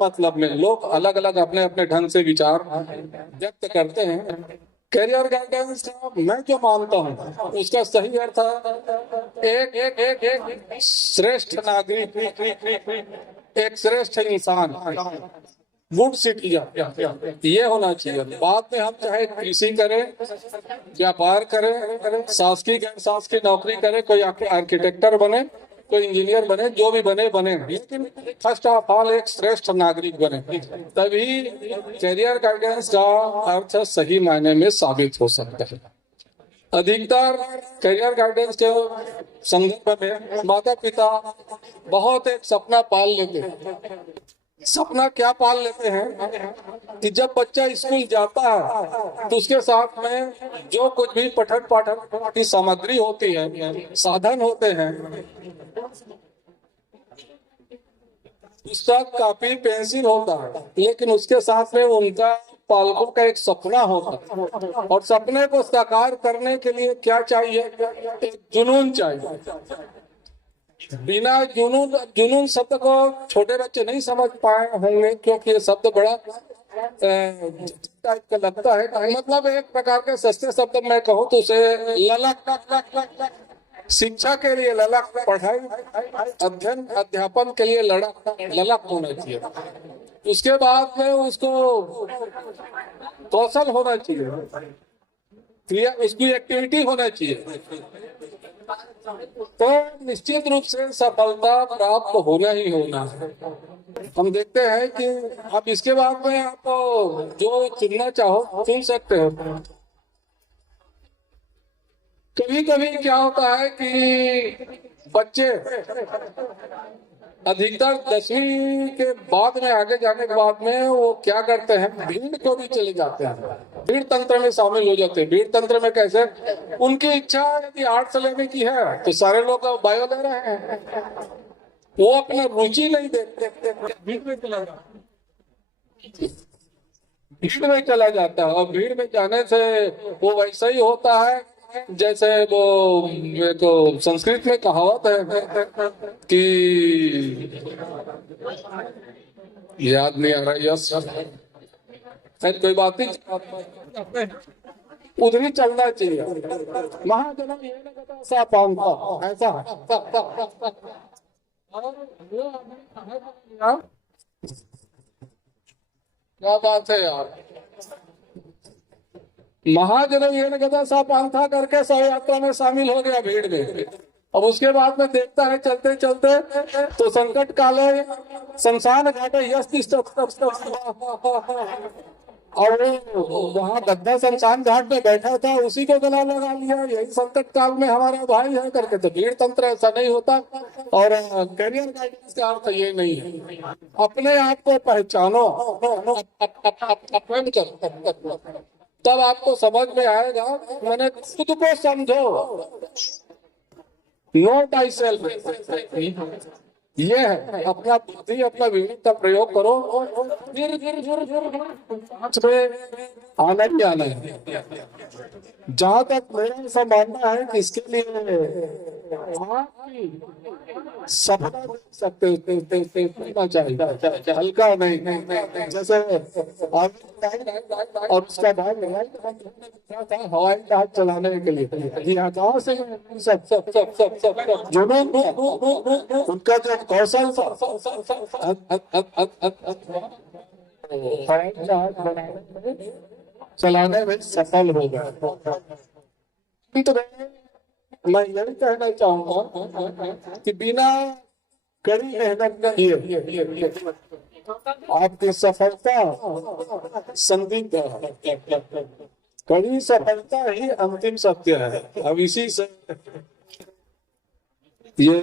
मतलब में लोग अलग अलग अपने अपने ढंग से विचार व्यक्त करते हैं। कैरियर गाइडेंस का मैं जो मानता हूँ उसका सही अर्थ एक श्रेष्ठ नागरिक, एक श्रेष्ठ इंसान, गुड सिटीजन ये होना चाहिए। बाद में हम चाहे कृषि करें, व्यापार करें, शासकीय गैर शासकीय नौकरी करें, कोई आर्किटेक्टर बने, कोई इंजीनियर बने, जो भी बने, लेकिन फर्स्ट ऑफ ऑल एक श्रेष्ठ नागरिक बने, तभी कैरियर गाइडेंस का अर्थ सही मायने में साबित हो सकता है। अधिकतर कैरियर गाइडेंस के संदर्भ में माता पिता बहुत एक सपना पाल लेते हैं। सपना क्या पाल लेते हैं कि जब बच्चा स्कूल जाता है तो उसके साथ में जो कुछ भी पठन पाठन की सामग्री होती है, साधन होते हैं, पुस्तक कॉपी पेंसिल होता है, लेकिन उसके साथ में उनका पालकों का एक सपना होता है और सपने को साकार करने के लिए क्या चाहिए, एक जुनून चाहिए। बिना जुनून शब्द को छोटे बच्चे नहीं समझ पाए होंगे क्योंकि ये शब्द बड़ा टाइप का लगता है। मतलब एक प्रकार के सस्ते शब्द में कहूँ तो उसे ललक, शिक्षा के लिए ललक, पढ़ाई अध्ययन अध्यापन के लिए ललक होना चाहिए। उसके बाद में उसको कौशल होना चाहिए, क्रिया उसकी एक्टिविटी होना चाहिए, तो निश्चित रूप से सफलता प्राप्त होना ही होना है। हम देखते हैं कि आप इसके बाद में आप जो चुनना चाहो चुन सकते हो। कभी कभी क्या होता है कि बच्चे अधिकतर 10वीं के बाद में आगे जाने के बाद में वो क्या करते हैं, भीड़ को भी चले जाते हैं, भीड़ तंत्र में शामिल हो जाते हैं। भीड़ तंत्र में कैसे, उनकी इच्छा यदि आर्ट्स लेने की है तो सारे लोग बायो ले रहे हैं, वो अपना रुचि नहीं देखते, भीड़ में चला जाता है, भीड़ में चला जाता है। और भीड़ में जाने से वो वैसा ही होता है जैसे वो तो संस्कृत में कहावत है कि याद नहीं आ रहा, यस कोई बात नहीं, उधर ही चलना चाहिए। महाजनम ये लगता सा पांता ऐसा क्या बात है यार। महाजनम ये गदा सा पांथा करके शव यात्रा में शामिल हो गया भीड़ में। अब उसके बाद में देखता है चलते चलते तो संकट काले शमशान घाटे यश और वो वहाँ गद्दा शमशान घाट में बैठा था, उसी को गला लगा लिया, यही संकट काल में हमारा भाई है करके। तो भीड़ तंत्र ऐसा नहीं होता। और करियर गाइडेंस का अर्थ ये नहीं है, अपने आप को पहचानो, अपने करो, तब आपको समझ में आएगा। मैंने खुद को समझो, नो टाई सेल्फ, ये है अपना बुद्धि, अपना विवेक का प्रयोग करो, फिर आना ही आना है। जहां तक मेरा ऐसा मानना है कि इसके लिए सपना देख सकते होना चाहिए, हल्का नहीं। जैसे और उसका भाग हवाई जहाज चलाने के लिए यहाँ गाँव से सब जुनून उनका जो कौशल हवाई जहाज चलाने में सफल हो गया। मैं यही कहना चाहूंगा कि बिना कड़ी मेहनत किए आपकी सफलता संदिग्ध है। कड़ी सफलता ही अंतिम सत्य है। अब इसी से ये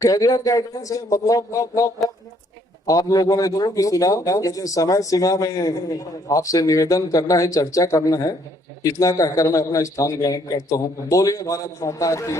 कैरियर गाइडेंस है, मतलब आप लोगों ने जरूर भी सुना। मुझे समय सीमा में आपसे निवेदन करना है, चर्चा करना है, इतना कहकर मैं अपना स्थान ग्रहण करता हूँ। बोलिए भारत माता की।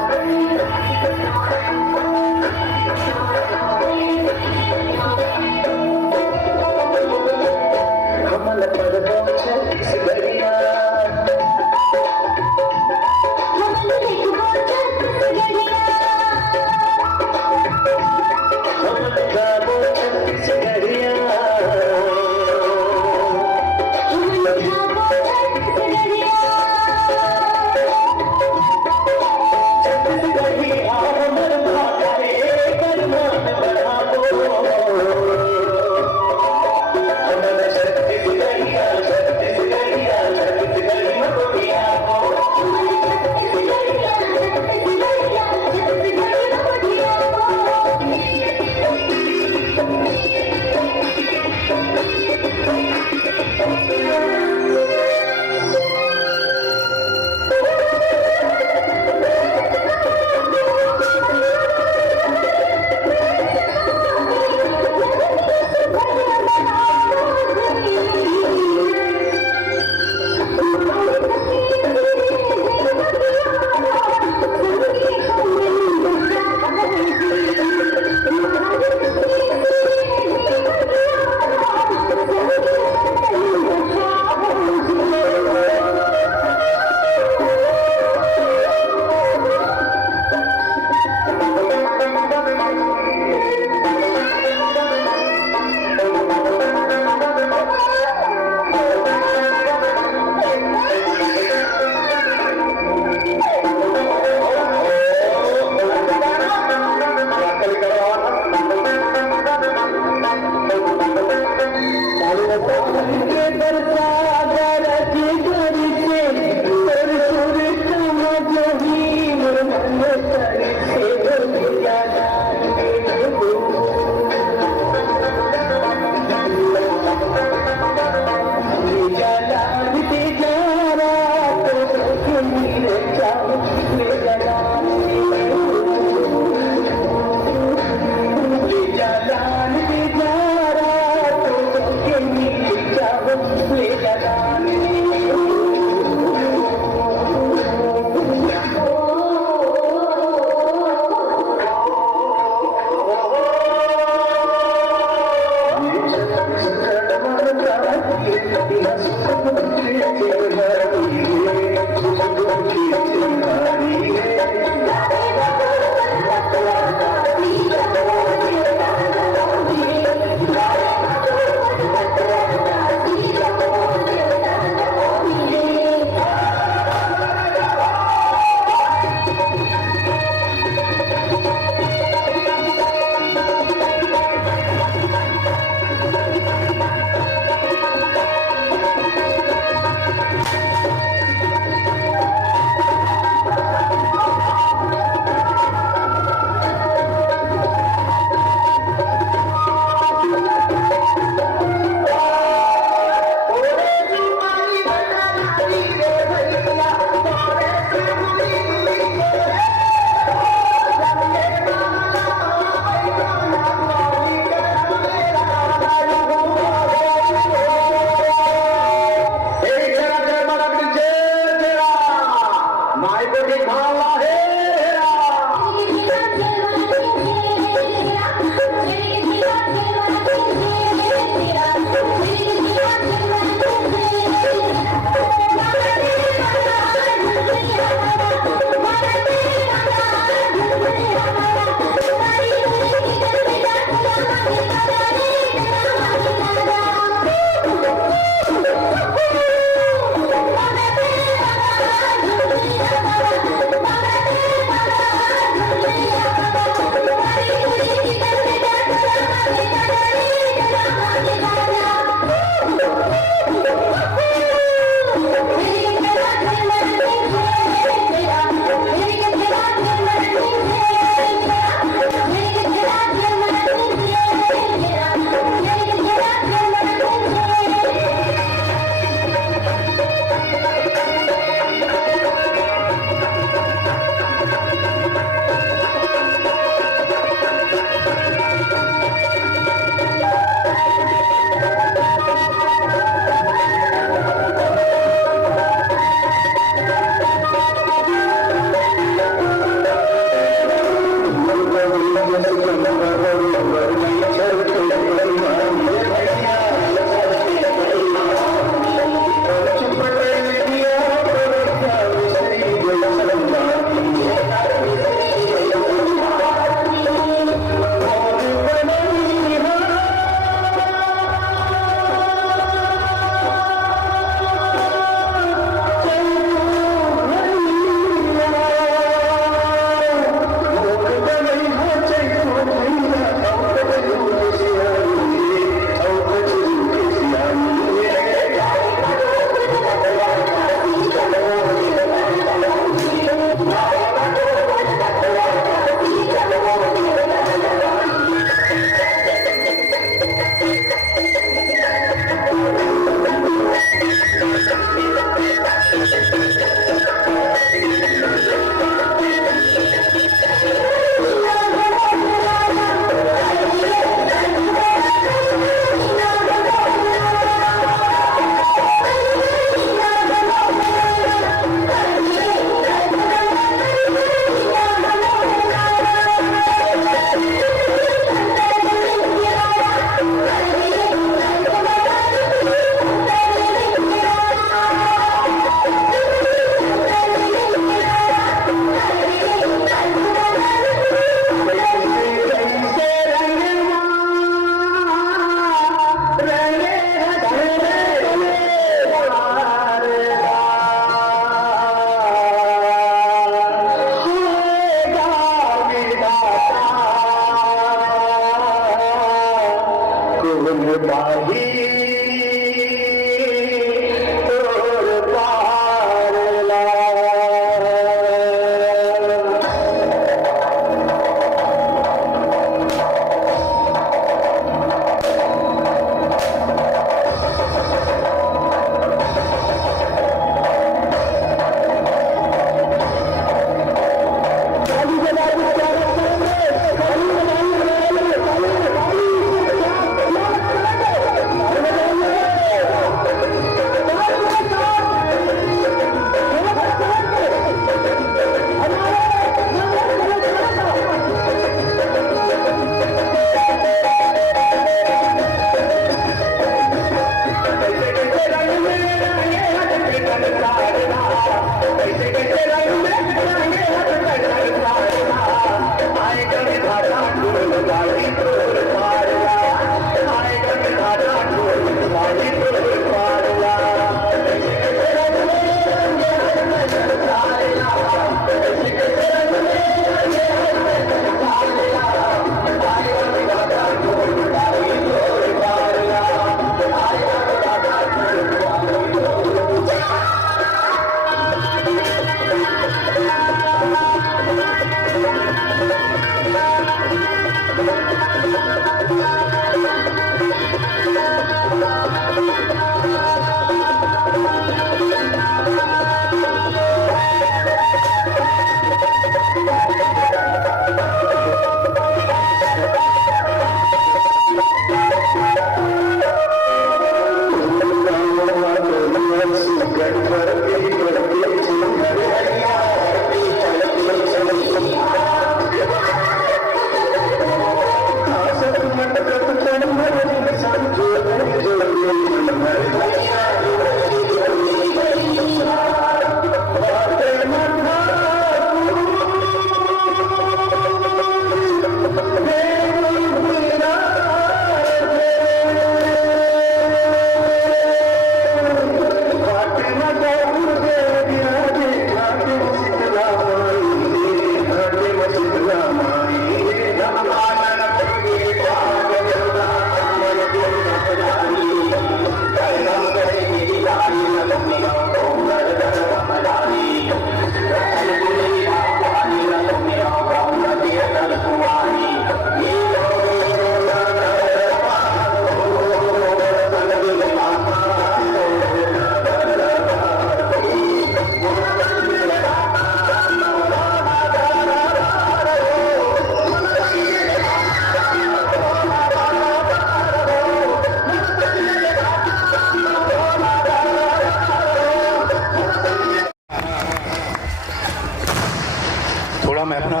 मैं अपना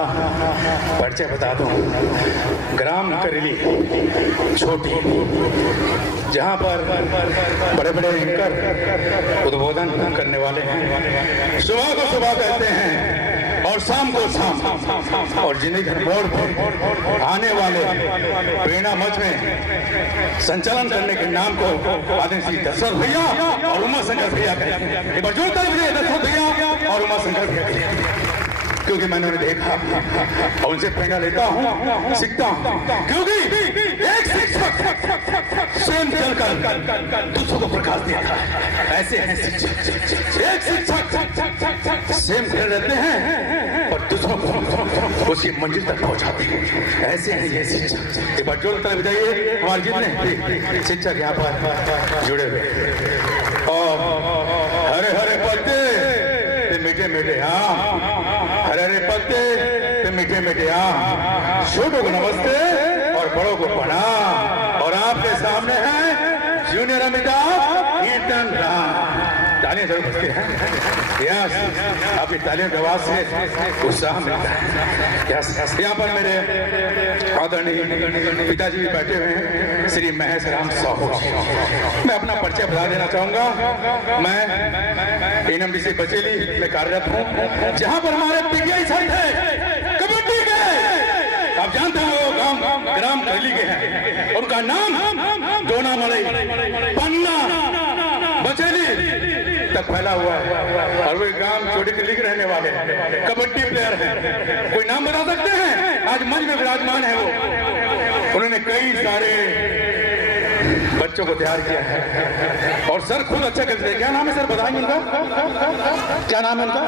परिचय बता दूं। ग्राम करेली छोटी, जहां पर बड़े बड़े एंकर उद्बोधन करने वाले हैं, सुबह को सुबह कहते हैं और शाम को शाम, और जिन्हें मोड़ पर आने वाले प्रेरणा मंच में संचालन करने के नाम को आदरणीय श्री दशरथ भैया और उमा शंकर भैया कहते हैं। एक बार जोरदार भैया, दशरथ भैया और उमा शंकर भैया, क्योंकि मैंने उन्हें देखा और उनसे प्रेरणा लेता हूँ, सीखता हूँ। क्योंकि एक शिक्षक स्वयं चलकर दूसरों को प्रकाश देता है, ऐसे हैं शिक्षक। एक शिक्षक स्वयं खड़े रहते हैं और दूसरों को उसकी मंजिल तक पहुंचाते हैं, ऐसे हैं ये शिक्षक। एक बार जोरदार बजाइए हमारे जितने शिक्षक यहाँ पर जुड़े हुए। और हरे हरे पत्ते मीठे मीठे आम, हरे हरे पत्ते पे मीठे मीठे आम, छोटों को नमस्ते और बड़ों को प्रणाम। और आपके सामने है जूनियर अमिताभ कीर्तन राम। तालियां जरूर बजती हैं। यस, आपकी तालियों की आवाज से उत्साह मिलता है। यस, यहाँ पर मेरे आदरणीय पिताजी भी बैठे हुए हैं, श्री महेश राम साहू। मैं अपना परिचय बता देना चाहूंगा। मैं एनएमडीसी बचेली में कार्यरत हूँ, जहाँ पर हमारे पीटीआई साइड है कबड्डी के। आप जानते हैं वो ग्राम करेली के हैं, उनका नाम डोना मलई पन्ना बचेली तक फैला हुआ है, और वे ग्राम छोटी दिल्ली के रहने वाले कबड्डी प्लेयर हैं। कोई नाम बता सकते हैं? आज मंच में विराजमान है वो। उन्होंने कई सारे बच्चों को तैयार किया है, और सर खुद अच्छा करते हैं। क्या नाम है सर, बताएंगे उनका? क्या नाम है उनका?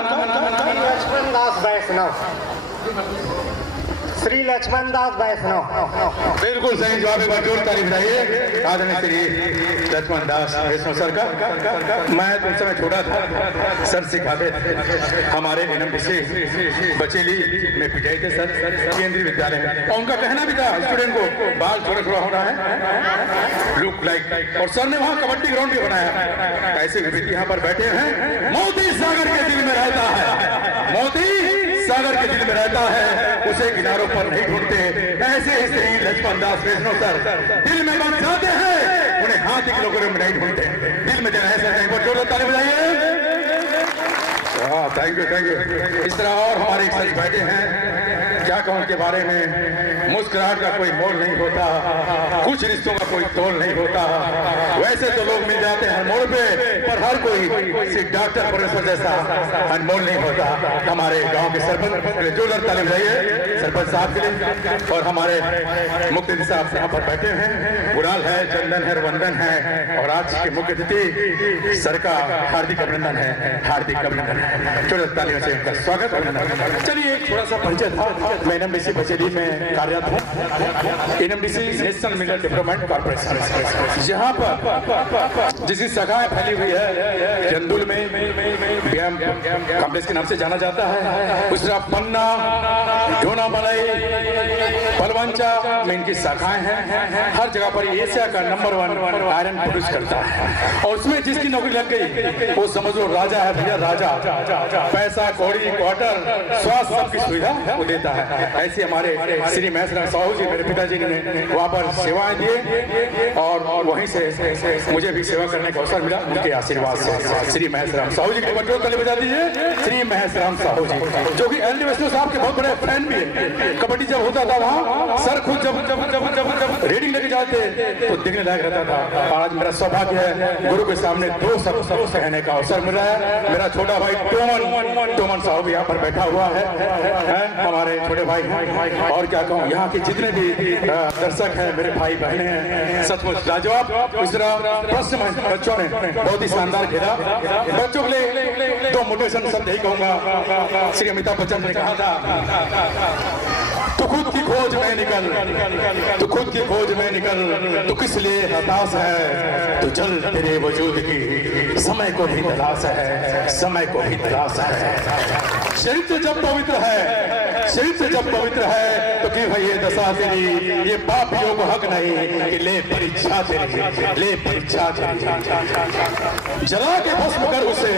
लक्ष्मण दास वैष्णव, श्री लक्ष्मण दास वैष्णव। बिल्कुल सही जवाब। एक बार जोर ताली बजाइए आदरणीय श्री लक्ष्मण दास वैष्णव सर का। मैं तो उस समय छोटा था, सर सिखाते थे हमारे एनएमडीसी बचेली में पिटाई थे सर, केंद्रीय विद्यालय में। और उनका कहना भी था स्टूडेंट को बाल थोड़ा थोड़ा होना है, लुक लाइक। और सर ने वहाँ कबड्डी ग्राउंड भी बनाया। ऐसे व्यक्ति यहाँ पर बैठे हैं। मोती सागर के दिल में रहता है, मोती सागर के दिल में रहता है, उसे किनारों पर नहीं ढूंढते। ऐसे ऐसे ही लक्ष्मण दास वैष्णव सर दिल में बन जाते हैं, उन्हें हाथ के लोगों में नहीं ढूंढते, दिल में देना है सर। एक बार जोरदार ताली बजाइए। हाँ, थैंक यू थैंक यू। इस तरह और हमारे एक सर बैठे हैं, क्या कहूँ उनके बारे में। मुस्कुराहट का कोई मोल नहीं होता, कुछ रिश्तों का कोई तोल नहीं होता। वैसे तो लोग मिल जाते हैं मोड़ पे, पर हर कोई सिर्फ डॉक्टर प्रोफेसर जैसा अनमोल नहीं होता। हमारे गांव के सरपंच, जोरदार ताली बजाइए सरपंच साहब के लिए। और हमारे मुख्य साहब यहाँ पर बैठे हैं, गुलाल है, चंदन है, वंदन है, और आज के मुख्य अतिथि सर का हार्दिक अभिनंदन है, हार्दिक अभिनंदन है। जोरदार तालियों से उनका स्वागत अभिनंदन। चलिए एक थोड़ा सा परिचय था। मैं एनएमडीसी बचेली में कार्यरत हूँ, NMDC national mineral development corporation, जहाँ पर जिसकी शाखाएं फैली हुई है जंदुल में बीएम कॉम्प्लेक्स के नाम से जाना जाता है। उस तरह पन्ना, डोना मलई, पलवंचा में इनकी शाखाएं हैं। हर जगह पर एशिया का नंबर 1 आयरन प्रोड्यूस करता है, और उसमें जिसकी नौकरी लग गई वो समझ लो राजा है भैया, राजा। पैसा कौड़ी क्वार्टर स्वास्थ्य सबकी सुविधा वो देता है। ऐसे हमारे श्री महेश राम साहू जी, मेरे पिताजी ने वहाँ पर सेवाएं दिए, और वहीं से मुझे भी सेवा करने का अवसर मिला उनके आशीर्वाद से। श्री महेश राम साहू जी के बच्चों को बजा दीजिए। श्री महेश राम साहू जी, जो कि एल डी वैष्णव साहब के बहुत बड़े फैन भी है। कबड्डी जब होता था वहाँ सर खुद जब रेडिंग लेके जाते तो दिखने लायक रहता था। और आज मेरा सौभाग्य है गुरु के सामने 2 शब्द कहने का अवसर मिल रहा है। मेरा छोटा भाई टोमन साहब यहाँ पर बैठा हुआ है, हमारे छोटे भाई हैं। और क्या कहूँ, यहाँ के जितने भी दर्शक हैं, मेरे भाई बहने हैं, सचमुच लाजवाब। इस तरह प्रश्न बच्चों ने बहुत ही शानदार खेला। बच्चों के लिए 2 मोटिवेशन शब्द यही कहूंगा। श्री अमिताभ बच्चन ने कहा था, तू खुद की खोज में निकल, तू खुद की खोज में निकल, तू किस लिए हताश है, तू चल तेरे वजूद की समय को भी तलाश है, समय को भी तलाश है। चरित्र जब पवित्र है चरित्र जब पवित्र है तो कि भाई ये दशा तेरी, ये पापियों को हक नहीं कि ले परीक्षा तेरी, ले परीक्षा तेरी। जला के भस्म कर उसे,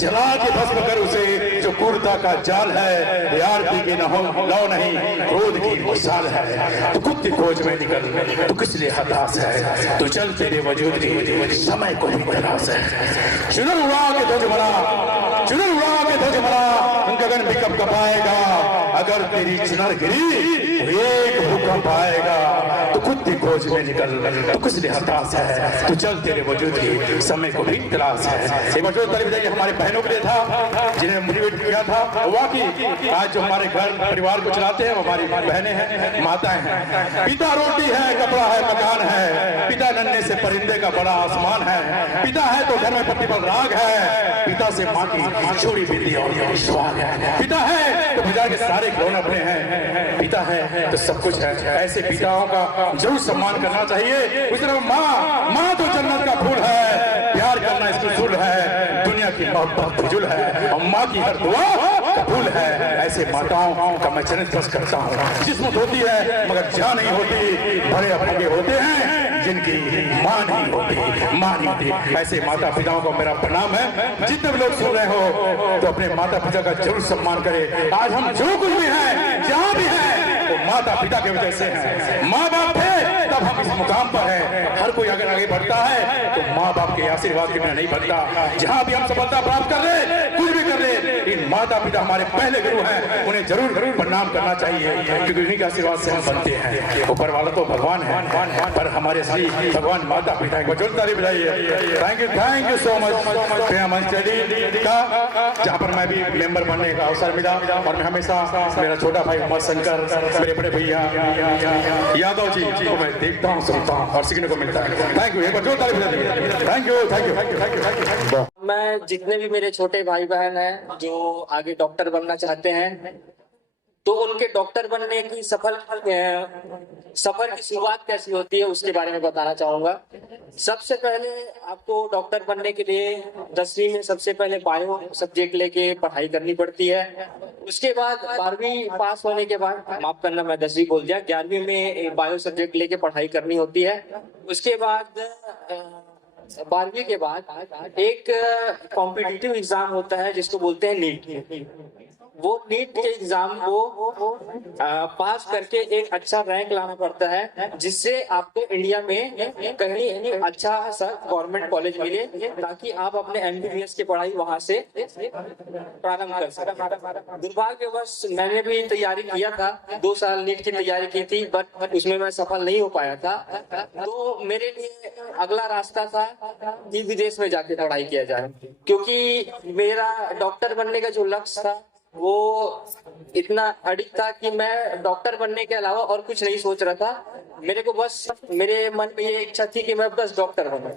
जला के भस्म कर उसे, जो क्रूरता का जाल है, यार की न हो लो नहीं, क्रोध की मिसाल है। तू खुद की खोज में निकल, तू किस लिए हताश है, तो चल तेरे वजूद की समय को भी तलाश है। चुनर उड़ा के ध्वज मरा, चुनर उड़ा के ध्वज मरा, गगन भी कब कपाएगा, अगर तेरी चुनर गिरी तो एक भूकंप आएगा। तो खुद की खोज में निकल, तो किस लिए हताश है, तो चल तेरे वजूद की समय को भी तलाश है। एक वजूद तारीफ हमारे बहनों के लिए था, जिन्हें मोटिवेट किया था। वाकई आज जो हमारे घर परिवार को चलाते हैं वो हमारी बहनें हैं, माताएं हैं। पिता रोटी है, कपड़ा है, मकान है, पिता नन्हे से परिंदे का बड़ा आसमान है, पिता है तो घर में प्रतिपल राग है, पिता से माँ की छोड़ी बिंदी और स्वाद है, पिता है तो बाजार के सारे खिलौने अपने हैं, पिता है तो सब कुछ है। ऐसे पिताओं का जरूर सम्मान करना चाहिए। उस तरह माँ तो जन्नत का फूल है, प्यार करना इसकी फूल है, दुनिया की मोहब्बत फजूल है, और माँ की हर दुआ कबूल है। ऐसे माताओं का मैं चरण स्पर्श करता हूँ, जिस्म होती है मगर जान नहीं होती, बड़े अपने होते हैं जिनकी माँ नहीं होती, माँ नहीं होती। ऐसे माता पिताओं को मेरा प्रणाम है। जितने भी लोग सुन रहे हो तो अपने माता पिता का जरूर सम्मान करें। आज हम जो कुछ भी हैं, जहाँ भी हैं, तो माता पिता के वजह से हैं। माँ बाप है तब हम इस मुकाम पर हैं। हर कोई अगर आगे बढ़ता है तो माँ बाप के आशीर्वाद के बिना नहीं बढ़ता। जहाँ भी हम सफलता प्राप्त कर रहे, कुछ भी कर रहे, इन माता पिता हमारे पहले गुरु हैं, उन्हें जरूर प्रणाम करना चाहिए, क्योंकि उन्हीं के आशीर्वाद से हम बनते हैं। ऊपर वाला तो भगवान है, पर हमारे असली भगवान माता पिता हैं। ताली बजाइए। थैंक यू सो मच मंच का, जहाँ पर मैं भी मेंबर बनने का अवसर मिला, और मैं हमेशा मेरा छोटा भाई उमर शंकर, मेरे बड़े भैया यादव जी को मैं देखता हूँ, सुनता हूँ और सीखने को मिलता है। थैंक यू, एक बार जोरदार ताली बजाइए। Thank you, thank you, thank you, thank you, thank you. मैं जितने भी मेरे छोटे भाई बहन हैं जो आगे डॉक्टर बनना चाहते हैं, तो उनके डॉक्टर बनने की सफर की शुरुआत कैसी होती है उसके बारे में बताना चाहूंगा। सबसे पहले आपको डॉक्टर बनने के लिए 10वीं में सबसे पहले बायो सब्जेक्ट लेके पढ़ाई करनी पड़ती है। उसके बाद 12वीं पास होने के बाद, माफ करना मैं 10वीं बोल दिया, 11वीं में बायो सब्जेक्ट लेके पढ़ाई करनी होती है। उसके बाद 12वीं के बाद एक कॉम्पिटिटिव एग्जाम होता है जिसको बोलते हैं नीट। वो नीट के एग्जाम को पास करके एक अच्छा रैंक लाना पड़ता है, जिससे आपको इंडिया में कहीं अच्छा सा गवर्नमेंट कॉलेज मिले, ताकि आप अपने एमबीबीएस की पढ़ाई वहां से प्रारंभ कर सकें। दुर्भाग्यवश मैंने भी तैयारी किया था, 2 साल नीट की तैयारी की थी, बट उसमें मैं सफल नहीं हो पाया था। तो मेरे लिए अगला रास्ता था कि विदेश में जाके पढ़ाई किया जाए, क्योंकि मेरा डॉक्टर बनने का जो लक्ष्य था वो इतना अडिग था कि मैं डॉक्टर बनने के अलावा और कुछ नहीं सोच रहा था। मेरे को बस, मेरे मन में ये इच्छा थी कि मैं बस डॉक्टर बनूं।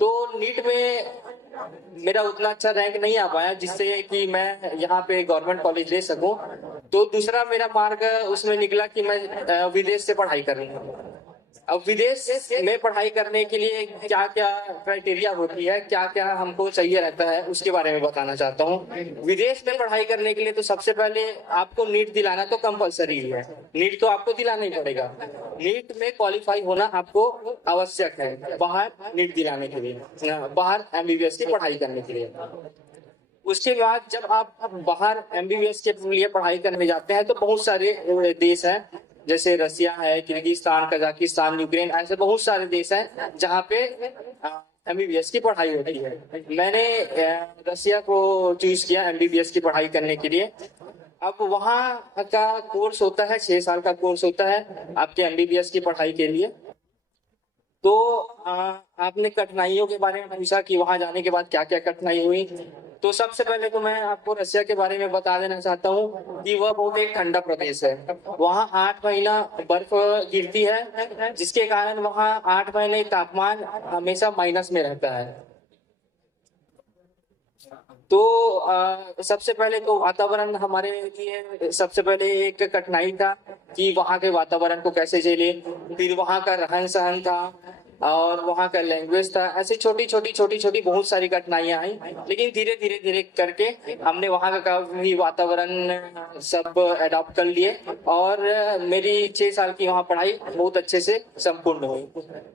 तो नीट में मेरा उतना अच्छा रैंक नहीं आ पाया जिससे कि मैं यहाँ पे गवर्नमेंट कॉलेज ले सकूं। तो दूसरा मेरा मार्ग उसमें निकला कि मैं विदेश से पढ़ाई करूंगा। अब विदेश में पढ़ाई करने के लिए क्या क्या क्राइटेरिया होती है, क्या क्या हमको चाहिए रहता है, उसके बारे में बताना चाहता हूँ। विदेश में पढ़ाई करने के लिए तो सबसे पहले आपको नीट दिलाना तो कंपलसरी है, नीट तो आपको दिलाना ही पड़ेगा। नीट में क्वालिफाई होना आपको आवश्यक है बाहर नीट दिलाने के लिए, बाहर एमबीबीएस की पढ़ाई करने के लिए। उसके बाद जब आप बाहर एमबीबीएस के लिए पढ़ाई करने जाते हैं तो बहुत सारे देश हैं, जैसे रसिया है, किर्गिस्तान, कजाकिस्तान, यूक्रेन, ऐसे बहुत सारे देश हैं जहाँ पे एमबीबीएस की पढ़ाई होती है। मैंने रसिया को चूज किया एमबीबीएस की पढ़ाई करने के लिए। अब वहाँ का कोर्स होता है, 6 साल का कोर्स होता है आपके एमबीबीएस की पढ़ाई के लिए। तो आपने कठिनाइयों के बारे में पूछा कि वहाँ जाने के बाद क्या क्या कठिनाई हुई। तो सबसे पहले तो मैं आपको रसिया के बारे में बता देना चाहता हूँ कि वह बहुत एक ठंडा प्रदेश है। वहाँ 8 महीना बर्फ गिरती है, जिसके कारण वहाँ 8 महीने तापमान हमेशा माइनस में रहता है। तो सबसे पहले तो वातावरण हमारे लिए सबसे पहले एक कठिनाई था कि वहाँ के वातावरण को कैसे झेले। फिर वहाँ का रहन सहन था, और वहाँ का लैंग्वेज था। ऐसी छोटी छोटी बहुत सारी कठिनाइयाँ आई, लेकिन धीरे धीरे करके हमने वहाँ का भी वातावरण सब अडॉप्ट कर लिए और मेरी 6 साल की वहाँ पढ़ाई बहुत अच्छे से संपूर्ण हुई।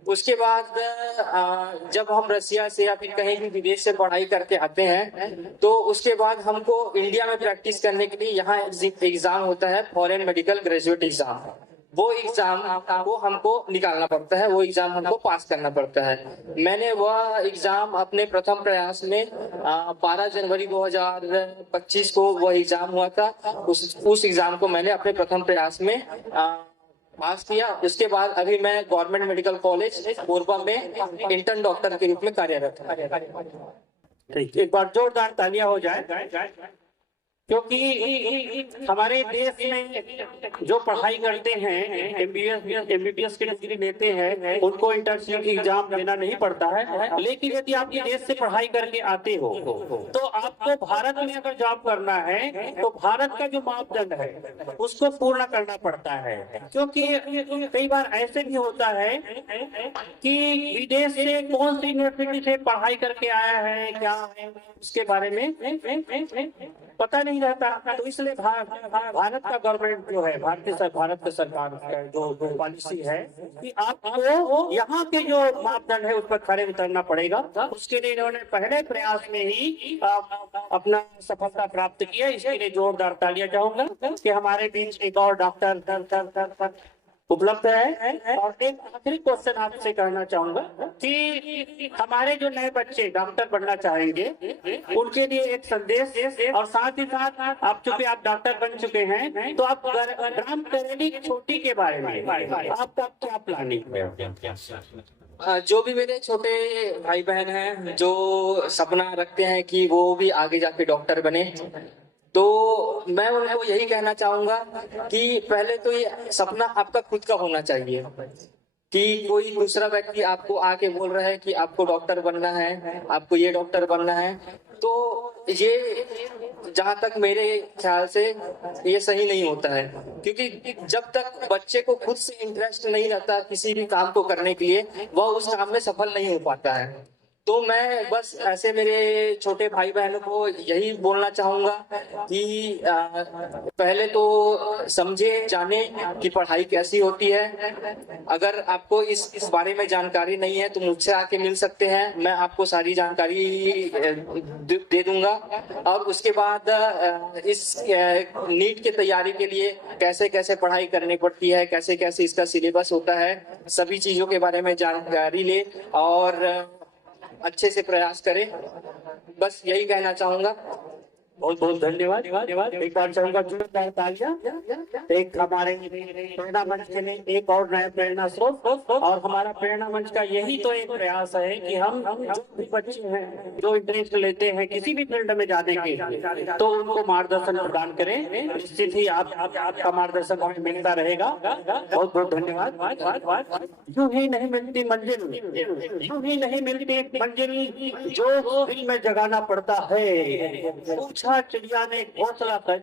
उसके बाद जब हम रसिया से या फिर कहीं भी विदेश से पढ़ाई करके आते हैं तो उसके बाद हमको इंडिया में प्रैक्टिस करने के लिए यहाँ एग्जाम होता है, फॉरेन मेडिकल ग्रेजुएट एग्जाम। वो एग्जाम को हमको निकालना पड़ता है, वो एग्जाम हमको पास करना पड़ता है। मैंने वह एग्जाम अपने प्रथम प्रयास में 12 जनवरी 2025 को वह एग्जाम हुआ था। उस एग्जाम को मैंने अपने प्रथम प्रयास में पास किया। उसके बाद अभी मैं गवर्नमेंट मेडिकल कॉलेज कोरबा में इंटर्न डॉक्टर के रूप में कार्यरत हूँ। ठीक, एक बार जोरदार तालियां हो जाए, क्योंकि हमारे देश में जो पढ़ाई करते हैं एमबीबीएस की डिग्री लेते हैं उनको इंटर्नशिप एग्जाम देना नहीं पड़ता है। लेकिन यदि आप ये देश से पढ़ाई करके आते हो तो आपको भारत में अगर जॉब करना है तो भारत का जो मापदंड है उसको पूर्ण करना पड़ता है। क्योंकि कई बार ऐसे भी होता है कि विदेश से कौन सी यूनिवर्सिटी से पढ़ाई करके आया है, क्या है, उसके बारे में पता नहीं रहता। तो इसलिए भारत का गवर्नमेंट जो है, भारत का सरकार का जो पॉलिसी है कि आपको यहाँ के जो मापदंड है उस पर खड़े उतरना पड़ेगा। उसके लिए इन्होंने पहले प्रयास में ही अपना सफलता प्राप्त किया। इसके लिए जोरदार तालियां चाहूंगा कि हमारे बीच एक और डॉक्टर उपलब्ध है। और एक आखिरी क्वेश्चन आपसे कहना चाहूंगा कि हमारे जो नए बच्चे डॉक्टर बनना चाहेंगे उनके लिए एक संदेश, और साथ ही साथ आप चूंकि आप डॉक्टर बन चुके हैं तो आप ग्राम करेली छोटी के बारे में आपका क्या प्लानिंग है? जो भी मेरे छोटे भाई बहन हैं जो सपना रखते हैं कि वो भी आगे जाके डॉक्टर बने, तो मैं उनको यही कहना चाहूंगा कि पहले तो ये सपना आपका खुद का होना चाहिए कि कोई दूसरा व्यक्ति आपको आके बोल रहा है कि आपको डॉक्टर बनना है, आपको ये डॉक्टर बनना है, तो ये जहाँ तक मेरे ख्याल से ये सही नहीं होता है। क्योंकि जब तक बच्चे को खुद से इंटरेस्ट नहीं रहता किसी भी काम को करने के लिए, वह उस काम में सफल नहीं हो पाता है। तो मैं बस ऐसे मेरे छोटे भाई बहनों को यही बोलना चाहूंगा कि पहले तो समझे जाने कि पढ़ाई कैसी होती है। अगर आपको इस बारे में जानकारी नहीं है तो मुझसे आके मिल सकते हैं, मैं आपको सारी जानकारी दे दूंगा। और उसके बाद इस नीट की तैयारी के लिए कैसे कैसे पढ़ाई करनी पड़ती है, कैसे कैसे इसका सिलेबस होता है, सभी चीजों के बारे में जानकारी ले और अच्छे से प्रयास करें। बस यही कहना चाहूंगा। बहुत बहुत धन्यवाद। एक बार चाहूंगा जोरदार तालियां एक हमारे प्रेरणा मंच के लिए एक और नया प्रेरणा स्रोत। और हमारा प्रेरणा मंच का यही तो एक प्रयास है कि हम जो भी बच्चे हैं जो इंटरेस्ट लेते हैं किसी भी फील्ड में जाने के, तो उनको मार्गदर्शन प्रदान करें। निश्चित ही आपका मार्गदर्शन हमें मिलता रहेगा। बहुत बहुत धन्यवाद। यूं ही नहीं मिलती मंजिल, यूं ही नहीं मिलती मंजिल जो दिल में जगाना पड़ता है। चिड़िया ने घोंसला कर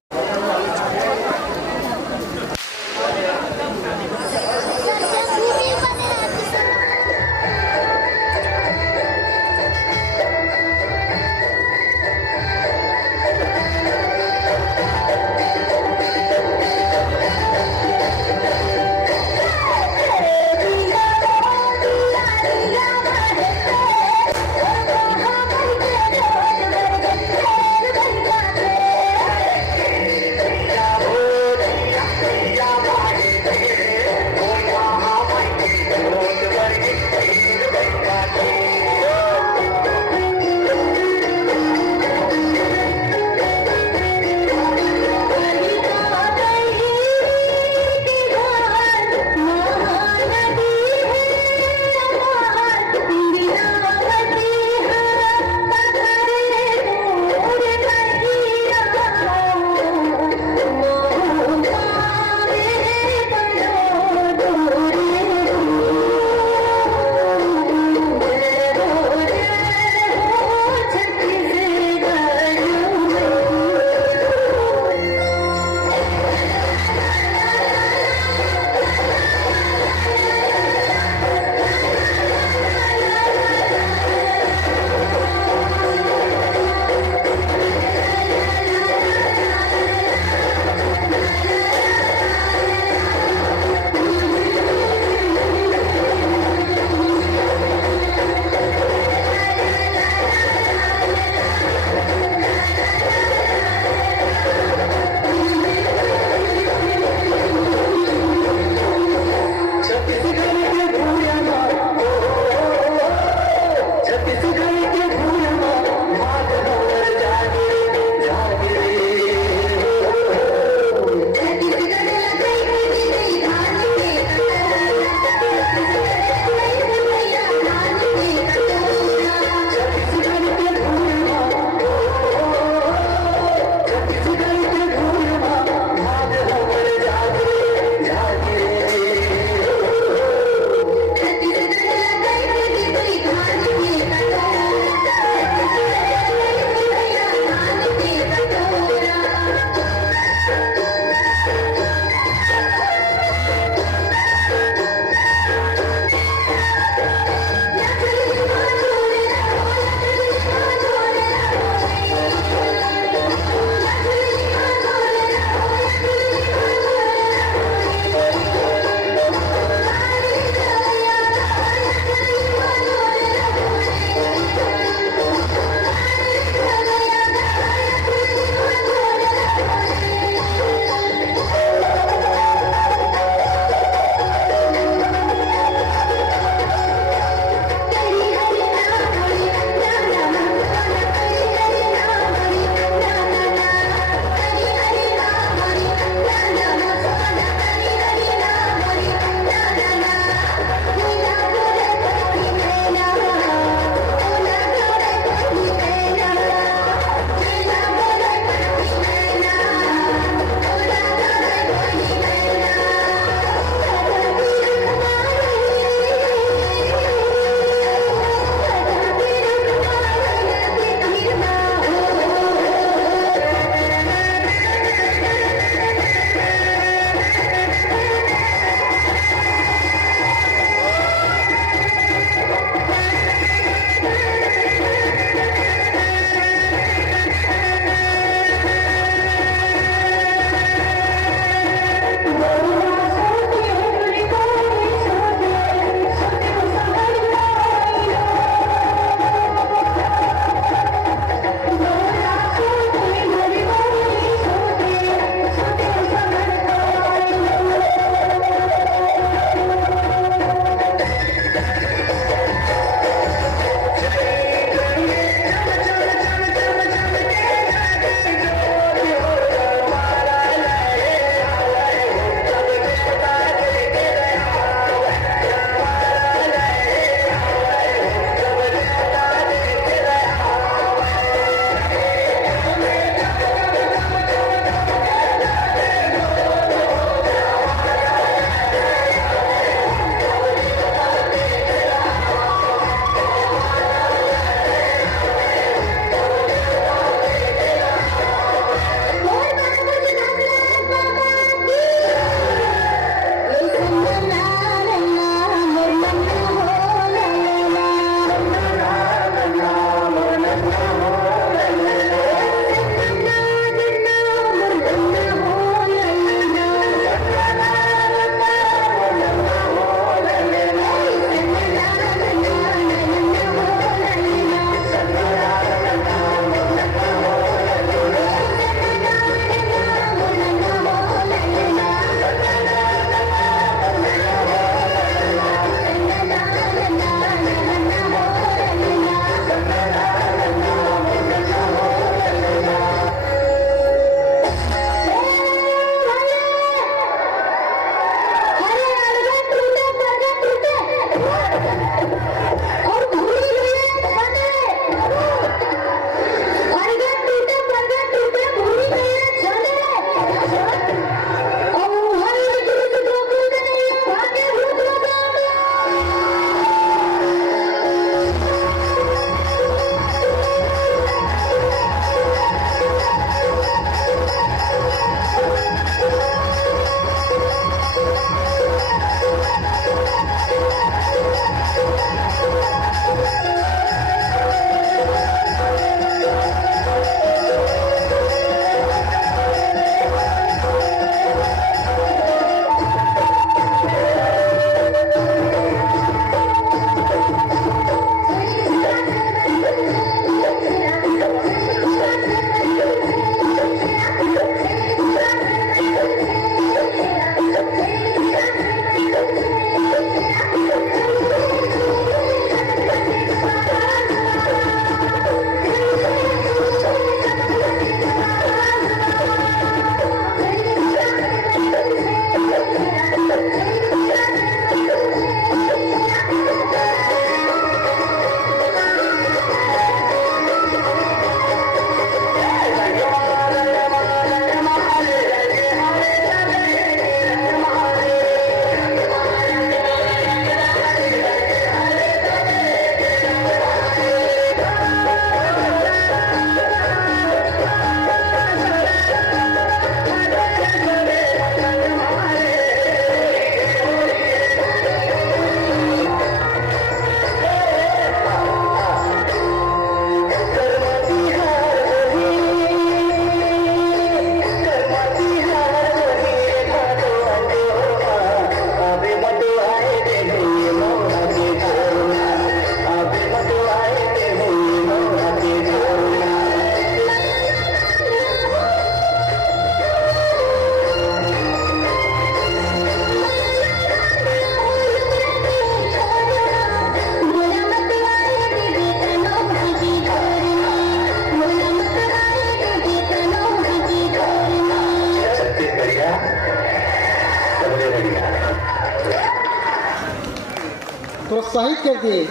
कर दिए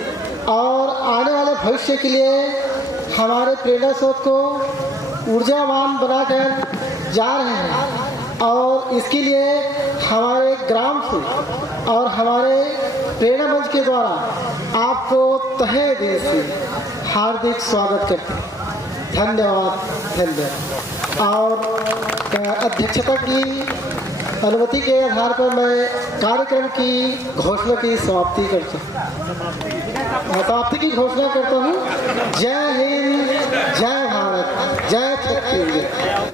और आने वाले भविष्य के लिए हमारे प्रेरणा स्रोत को ऊर्जावान बनाकर जा रहे हैं। और इसके लिए हमारे ग्राम से और हमारे प्रेरणा मंच के द्वारा आपको तहे दिल से हार्दिक स्वागत करते हैं। धन्यवाद धन्यवाद। और अध्यक्षता की अनुमति के आधार पर मैं कार्यक्रम की घोषणा की समाप्ति करता हूँ। जय हिंद।